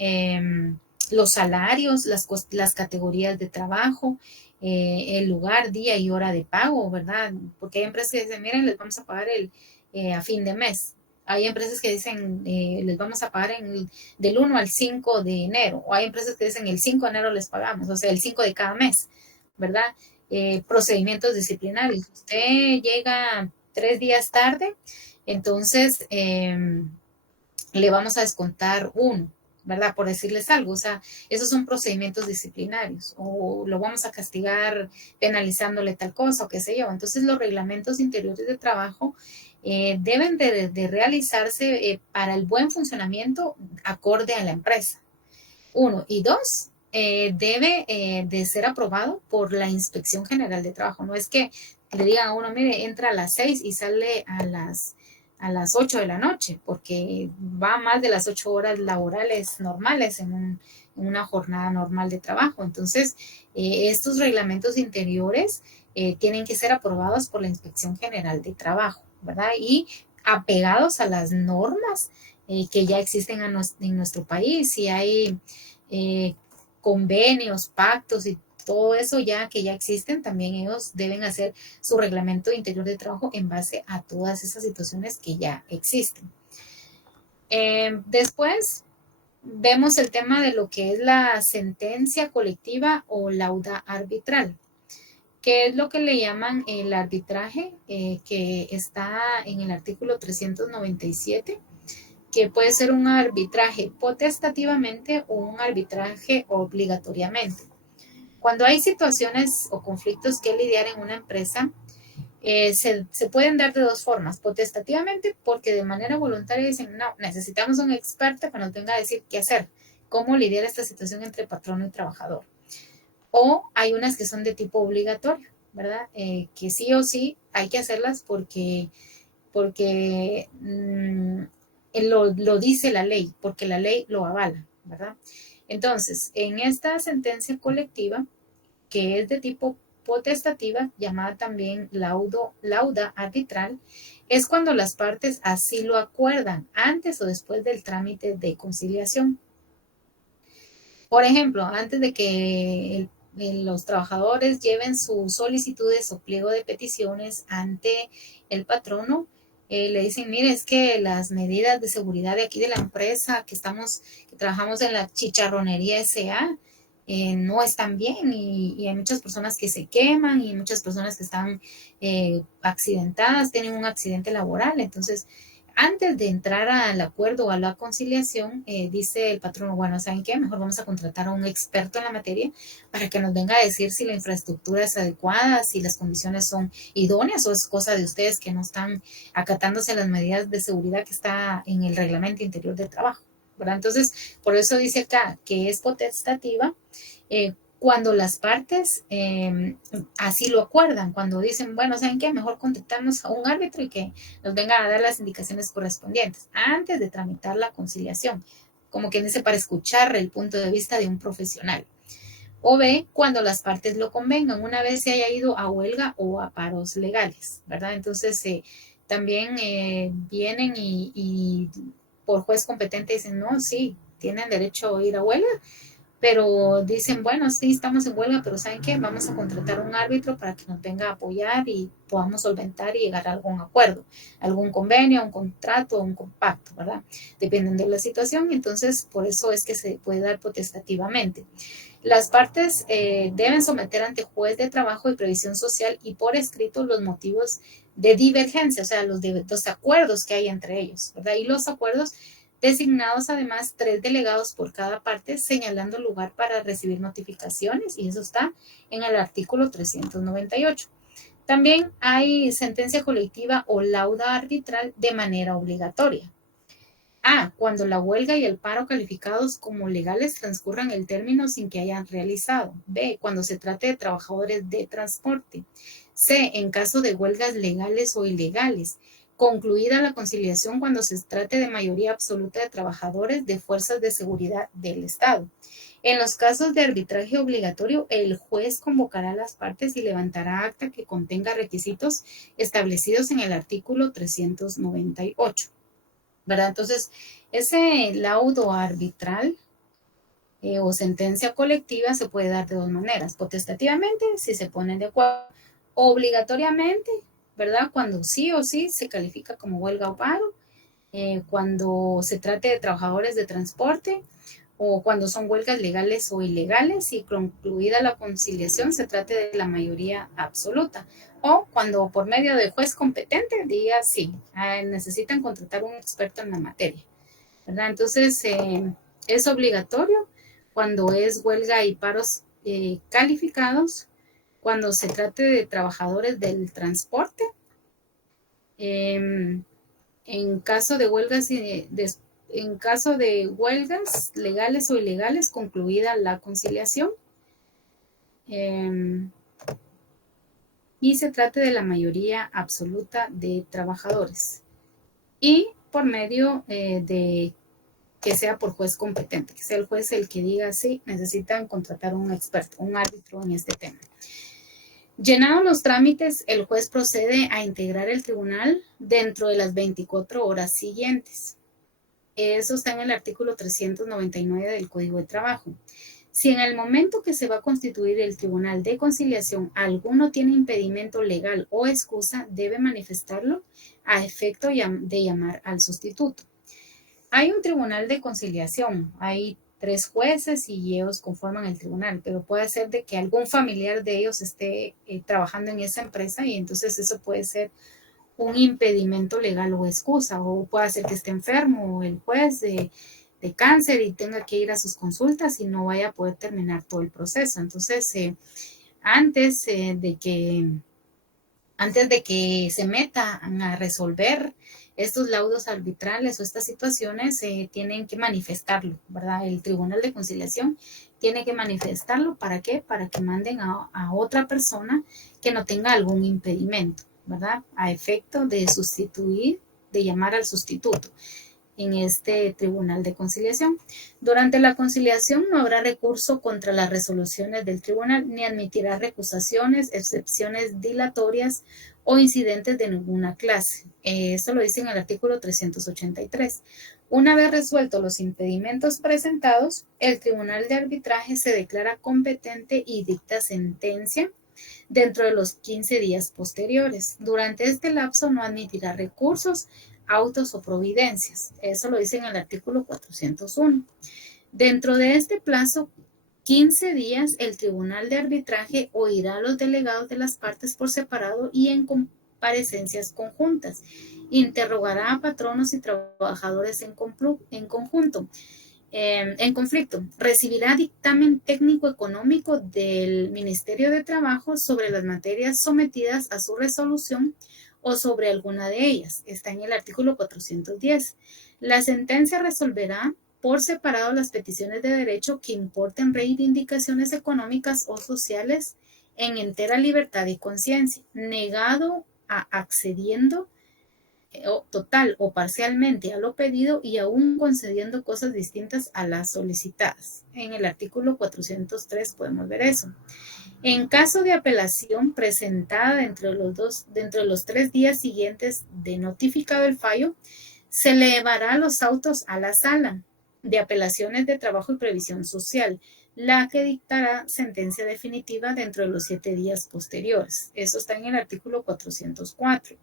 los salarios, las categorías de trabajo, el lugar, día y hora de pago, ¿verdad? Porque hay empresas que dicen, miren, les vamos a pagar a fin de mes. Hay empresas que dicen, les vamos a pagar del 1 al 5 de enero, o hay empresas que dicen el 5 de enero les pagamos, o sea, el 5 de cada mes, ¿verdad? Procedimientos disciplinarios. Usted llega 3 días tarde, entonces le vamos a descontar uno, ¿verdad? Por decirles algo, o sea, esos son procedimientos disciplinarios, o lo vamos a castigar penalizándole tal cosa, o qué sé yo. Entonces, los reglamentos interiores de trabajo deben de realizarse para el buen funcionamiento acorde a la empresa. Uno. Y dos, debe de ser aprobado por la Inspección General de Trabajo. No es que le digan a uno, mire, entra a las 6 y sale a las 8 de la noche, porque va más de las 8 horas laborales normales en una jornada normal de trabajo. Entonces, estos reglamentos interiores tienen que ser aprobados por la Inspección General de Trabajo, ¿verdad? Y apegados a las normas que ya existen en nuestro país. Si hay convenios, pactos y todo eso ya que ya existen, también ellos deben hacer su reglamento interior de trabajo en base a todas esas situaciones que ya existen. Después vemos el tema de lo que es la sentencia colectiva o lauda arbitral, que es lo que le llaman el arbitraje, que está en el artículo 397, que puede ser un arbitraje potestativamente o un arbitraje obligatoriamente. Cuando hay situaciones o conflictos que lidiar en una empresa, se pueden dar de dos formas, potestativamente, porque de manera voluntaria dicen, no, necesitamos un experto que nos venga a decir qué hacer, cómo lidiar esta situación entre patrono y trabajador. O hay unas que son de tipo obligatorio, ¿verdad? Que sí o sí hay que hacerlas porque lo dice la ley, porque la ley lo avala, ¿verdad? Entonces, en esta sentencia colectiva, que es de tipo potestativa, llamada también lauda arbitral, es cuando las partes así lo acuerdan antes o después del trámite de conciliación. Por ejemplo, antes de que los trabajadores lleven sus solicitudes o pliego de peticiones ante el patrono, le dicen, mire, es que las medidas de seguridad de aquí de la empresa que trabajamos en la chicharronería S.A., no están bien y hay muchas personas que se queman y muchas personas que están accidentadas, tienen un accidente laboral. Entonces, antes de entrar al acuerdo o a la conciliación, dice el patrono, bueno, ¿saben qué? Mejor vamos a contratar a un experto en la materia para que nos venga a decir si la infraestructura es adecuada, si las condiciones son idóneas o es cosa de ustedes que no están acatándose las medidas de seguridad que está en el reglamento interior de trabajo, ¿verdad? Entonces, por eso dice acá que es potestativa cuando las partes así lo acuerdan, cuando dicen, bueno, ¿saben qué? Mejor contratamos a un árbitro y que nos venga a dar las indicaciones correspondientes antes de tramitar la conciliación, como quien dice, para escuchar el punto de vista de un profesional. O B, cuando las partes lo convengan, una vez se haya ido a huelga o a paros legales, ¿verdad? Entonces, también vienen y por juez competente dicen, no, sí, tienen derecho a ir a huelga, pero dicen, bueno, sí, estamos en huelga, pero ¿saben qué? Vamos a contratar un árbitro para que nos venga a apoyar y podamos solventar y llegar a algún acuerdo, algún convenio, un contrato, un compacto, ¿verdad? Dependen de la situación, entonces por eso es que se puede dar potestativamente. Las partes deben someter ante juez de trabajo y previsión social y por escrito los motivos de divergencia, o sea, los acuerdos que hay entre ellos, ¿verdad? Y los acuerdos designados además 3 delegados por cada parte, señalando lugar para recibir notificaciones, y eso está en el artículo 398. También hay sentencia colectiva o lauda arbitral de manera obligatoria. A, cuando la huelga y el paro calificados como legales transcurran el término sin que hayan realizado. B, cuando se trate de trabajadores de transporte. C, en caso de huelgas legales o ilegales. Concluida la conciliación cuando se trate de mayoría absoluta de trabajadores de fuerzas de seguridad del Estado. En los casos de arbitraje obligatorio, el juez convocará a las partes y levantará acta que contenga requisitos establecidos en el artículo 398. ¿Verdad? Entonces, ese laudo arbitral o sentencia colectiva se puede dar de dos maneras. Potestativamente, si se ponen de acuerdo. Obligatoriamente, ¿verdad? Cuando sí o sí se califica como huelga o paro. Cuando se trate de trabajadores de transporte o cuando son huelgas legales o ilegales y concluida la conciliación se trate de la mayoría absoluta. O cuando por medio del juez competente diga sí, necesitan contratar un experto en la materia, ¿verdad? Entonces, es obligatorio cuando es huelga y paros calificados, cuando se trate de trabajadores del transporte, en caso de huelgas en caso de huelgas legales o ilegales, concluida la conciliación, y se trate de la mayoría absoluta de trabajadores y por medio de que sea por juez competente, que sea el juez el que diga sí, necesitan contratar un experto, un árbitro en este tema. Llenados los trámites, el juez procede a integrar el tribunal dentro de las 24 horas siguientes. Eso está en el artículo 399 del Código de Trabajo. Si en el momento que se va a constituir el Tribunal de Conciliación alguno tiene impedimento legal o excusa, debe manifestarlo a efecto de llamar al sustituto. Hay un Tribunal de Conciliación, hay 3 jueces y ellos conforman el tribunal, pero puede ser de que algún familiar de ellos esté trabajando en esa empresa y entonces eso puede ser un impedimento legal o excusa, o puede ser que esté enfermo el juez de cáncer y tenga que ir a sus consultas y no vaya a poder terminar todo el proceso. Entonces, antes de que se metan a resolver estos laudos arbitrales o estas situaciones, tienen que manifestarlo, ¿verdad? El Tribunal de Conciliación tiene que manifestarlo. ¿Para qué? Para que manden a otra persona que no tenga algún impedimento, ¿verdad? A efecto de sustituir, de llamar al sustituto en este Tribunal de Conciliación. Durante la conciliación no habrá recurso contra las resoluciones del tribunal ni admitirá recusaciones, excepciones dilatorias o incidentes de ninguna clase. Esto lo dice en el artículo 383. Una vez resueltos los impedimentos presentados, el Tribunal de Arbitraje se declara competente y dicta sentencia dentro de los 15 días posteriores. Durante este lapso no admitirá recursos, autos o providencias. Eso lo dice en el artículo 401. Dentro de este plazo, 15 días, el Tribunal de Arbitraje oirá a los delegados de las partes por separado y en comparecencias conjuntas. Interrogará a patronos y trabajadores en conjunto. En conflicto, recibirá dictamen técnico económico del Ministerio de Trabajo sobre las materias sometidas a su resolución o sobre alguna de ellas. Está en el artículo 410. La sentencia resolverá por separado las peticiones de derecho que importen reivindicaciones económicas o sociales en entera libertad y conciencia, negado a accediendo total o parcialmente a lo pedido y aún concediendo cosas distintas a las solicitadas. En el artículo 403 podemos ver eso. En caso de apelación presentada dentro de los 3 días siguientes de notificado el fallo, se elevará los autos a la sala de apelaciones de trabajo y previsión social, la que dictará sentencia definitiva dentro de los 7 días posteriores. Eso está en el artículo 404.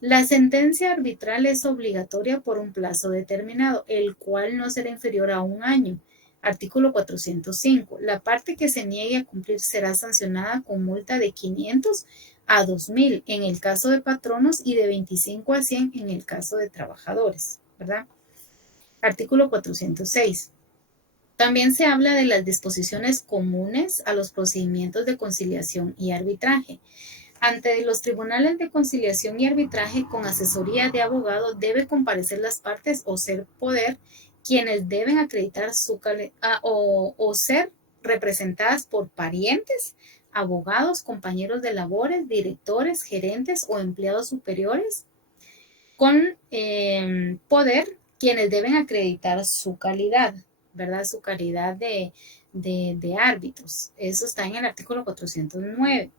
La sentencia arbitral es obligatoria por un plazo determinado, el cual no será inferior a 1 año. Artículo 405. La parte que se niegue a cumplir será sancionada con multa de 500 a 2,000 en el caso de patronos y de 25 a 100 en el caso de trabajadores, ¿verdad? Artículo 406. También se habla de las disposiciones comunes a los procedimientos de conciliación y arbitraje. Ante los tribunales de conciliación y arbitraje con asesoría de abogado debe comparecer las partes o ser poder quienes deben acreditar o ser representadas por parientes, abogados, compañeros de labores, directores, gerentes o empleados superiores con poder quienes deben acreditar su calidad, ¿verdad? Su calidad de árbitros. Eso está en el artículo 409.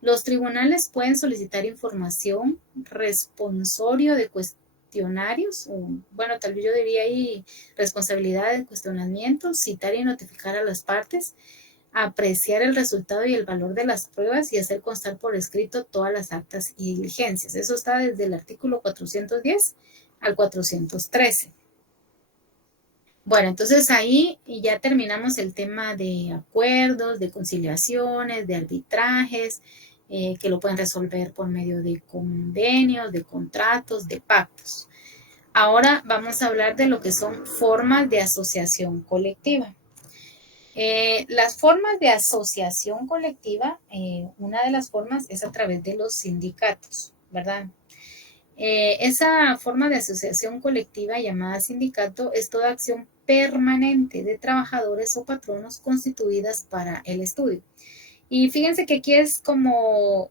Los tribunales pueden solicitar información, responsorio de cuestionarios, o, bueno, tal vez yo diría ahí responsabilidad de cuestionamientos, citar y notificar a las partes, apreciar el resultado y el valor de las pruebas y hacer constar por escrito todas las actas y diligencias. Eso está desde el artículo 410 al 413. Bueno, entonces ahí ya terminamos el tema de acuerdos, de conciliaciones, de arbitrajes, que lo pueden resolver por medio de convenios, de contratos, de pactos. Ahora vamos a hablar de lo que son formas de asociación colectiva. Las formas de asociación colectiva, una de las formas es a través de los sindicatos, ¿verdad? Esa forma de asociación colectiva llamada sindicato es toda acción permanente de trabajadores o patronos constituidas para el estudio. Y fíjense que aquí es como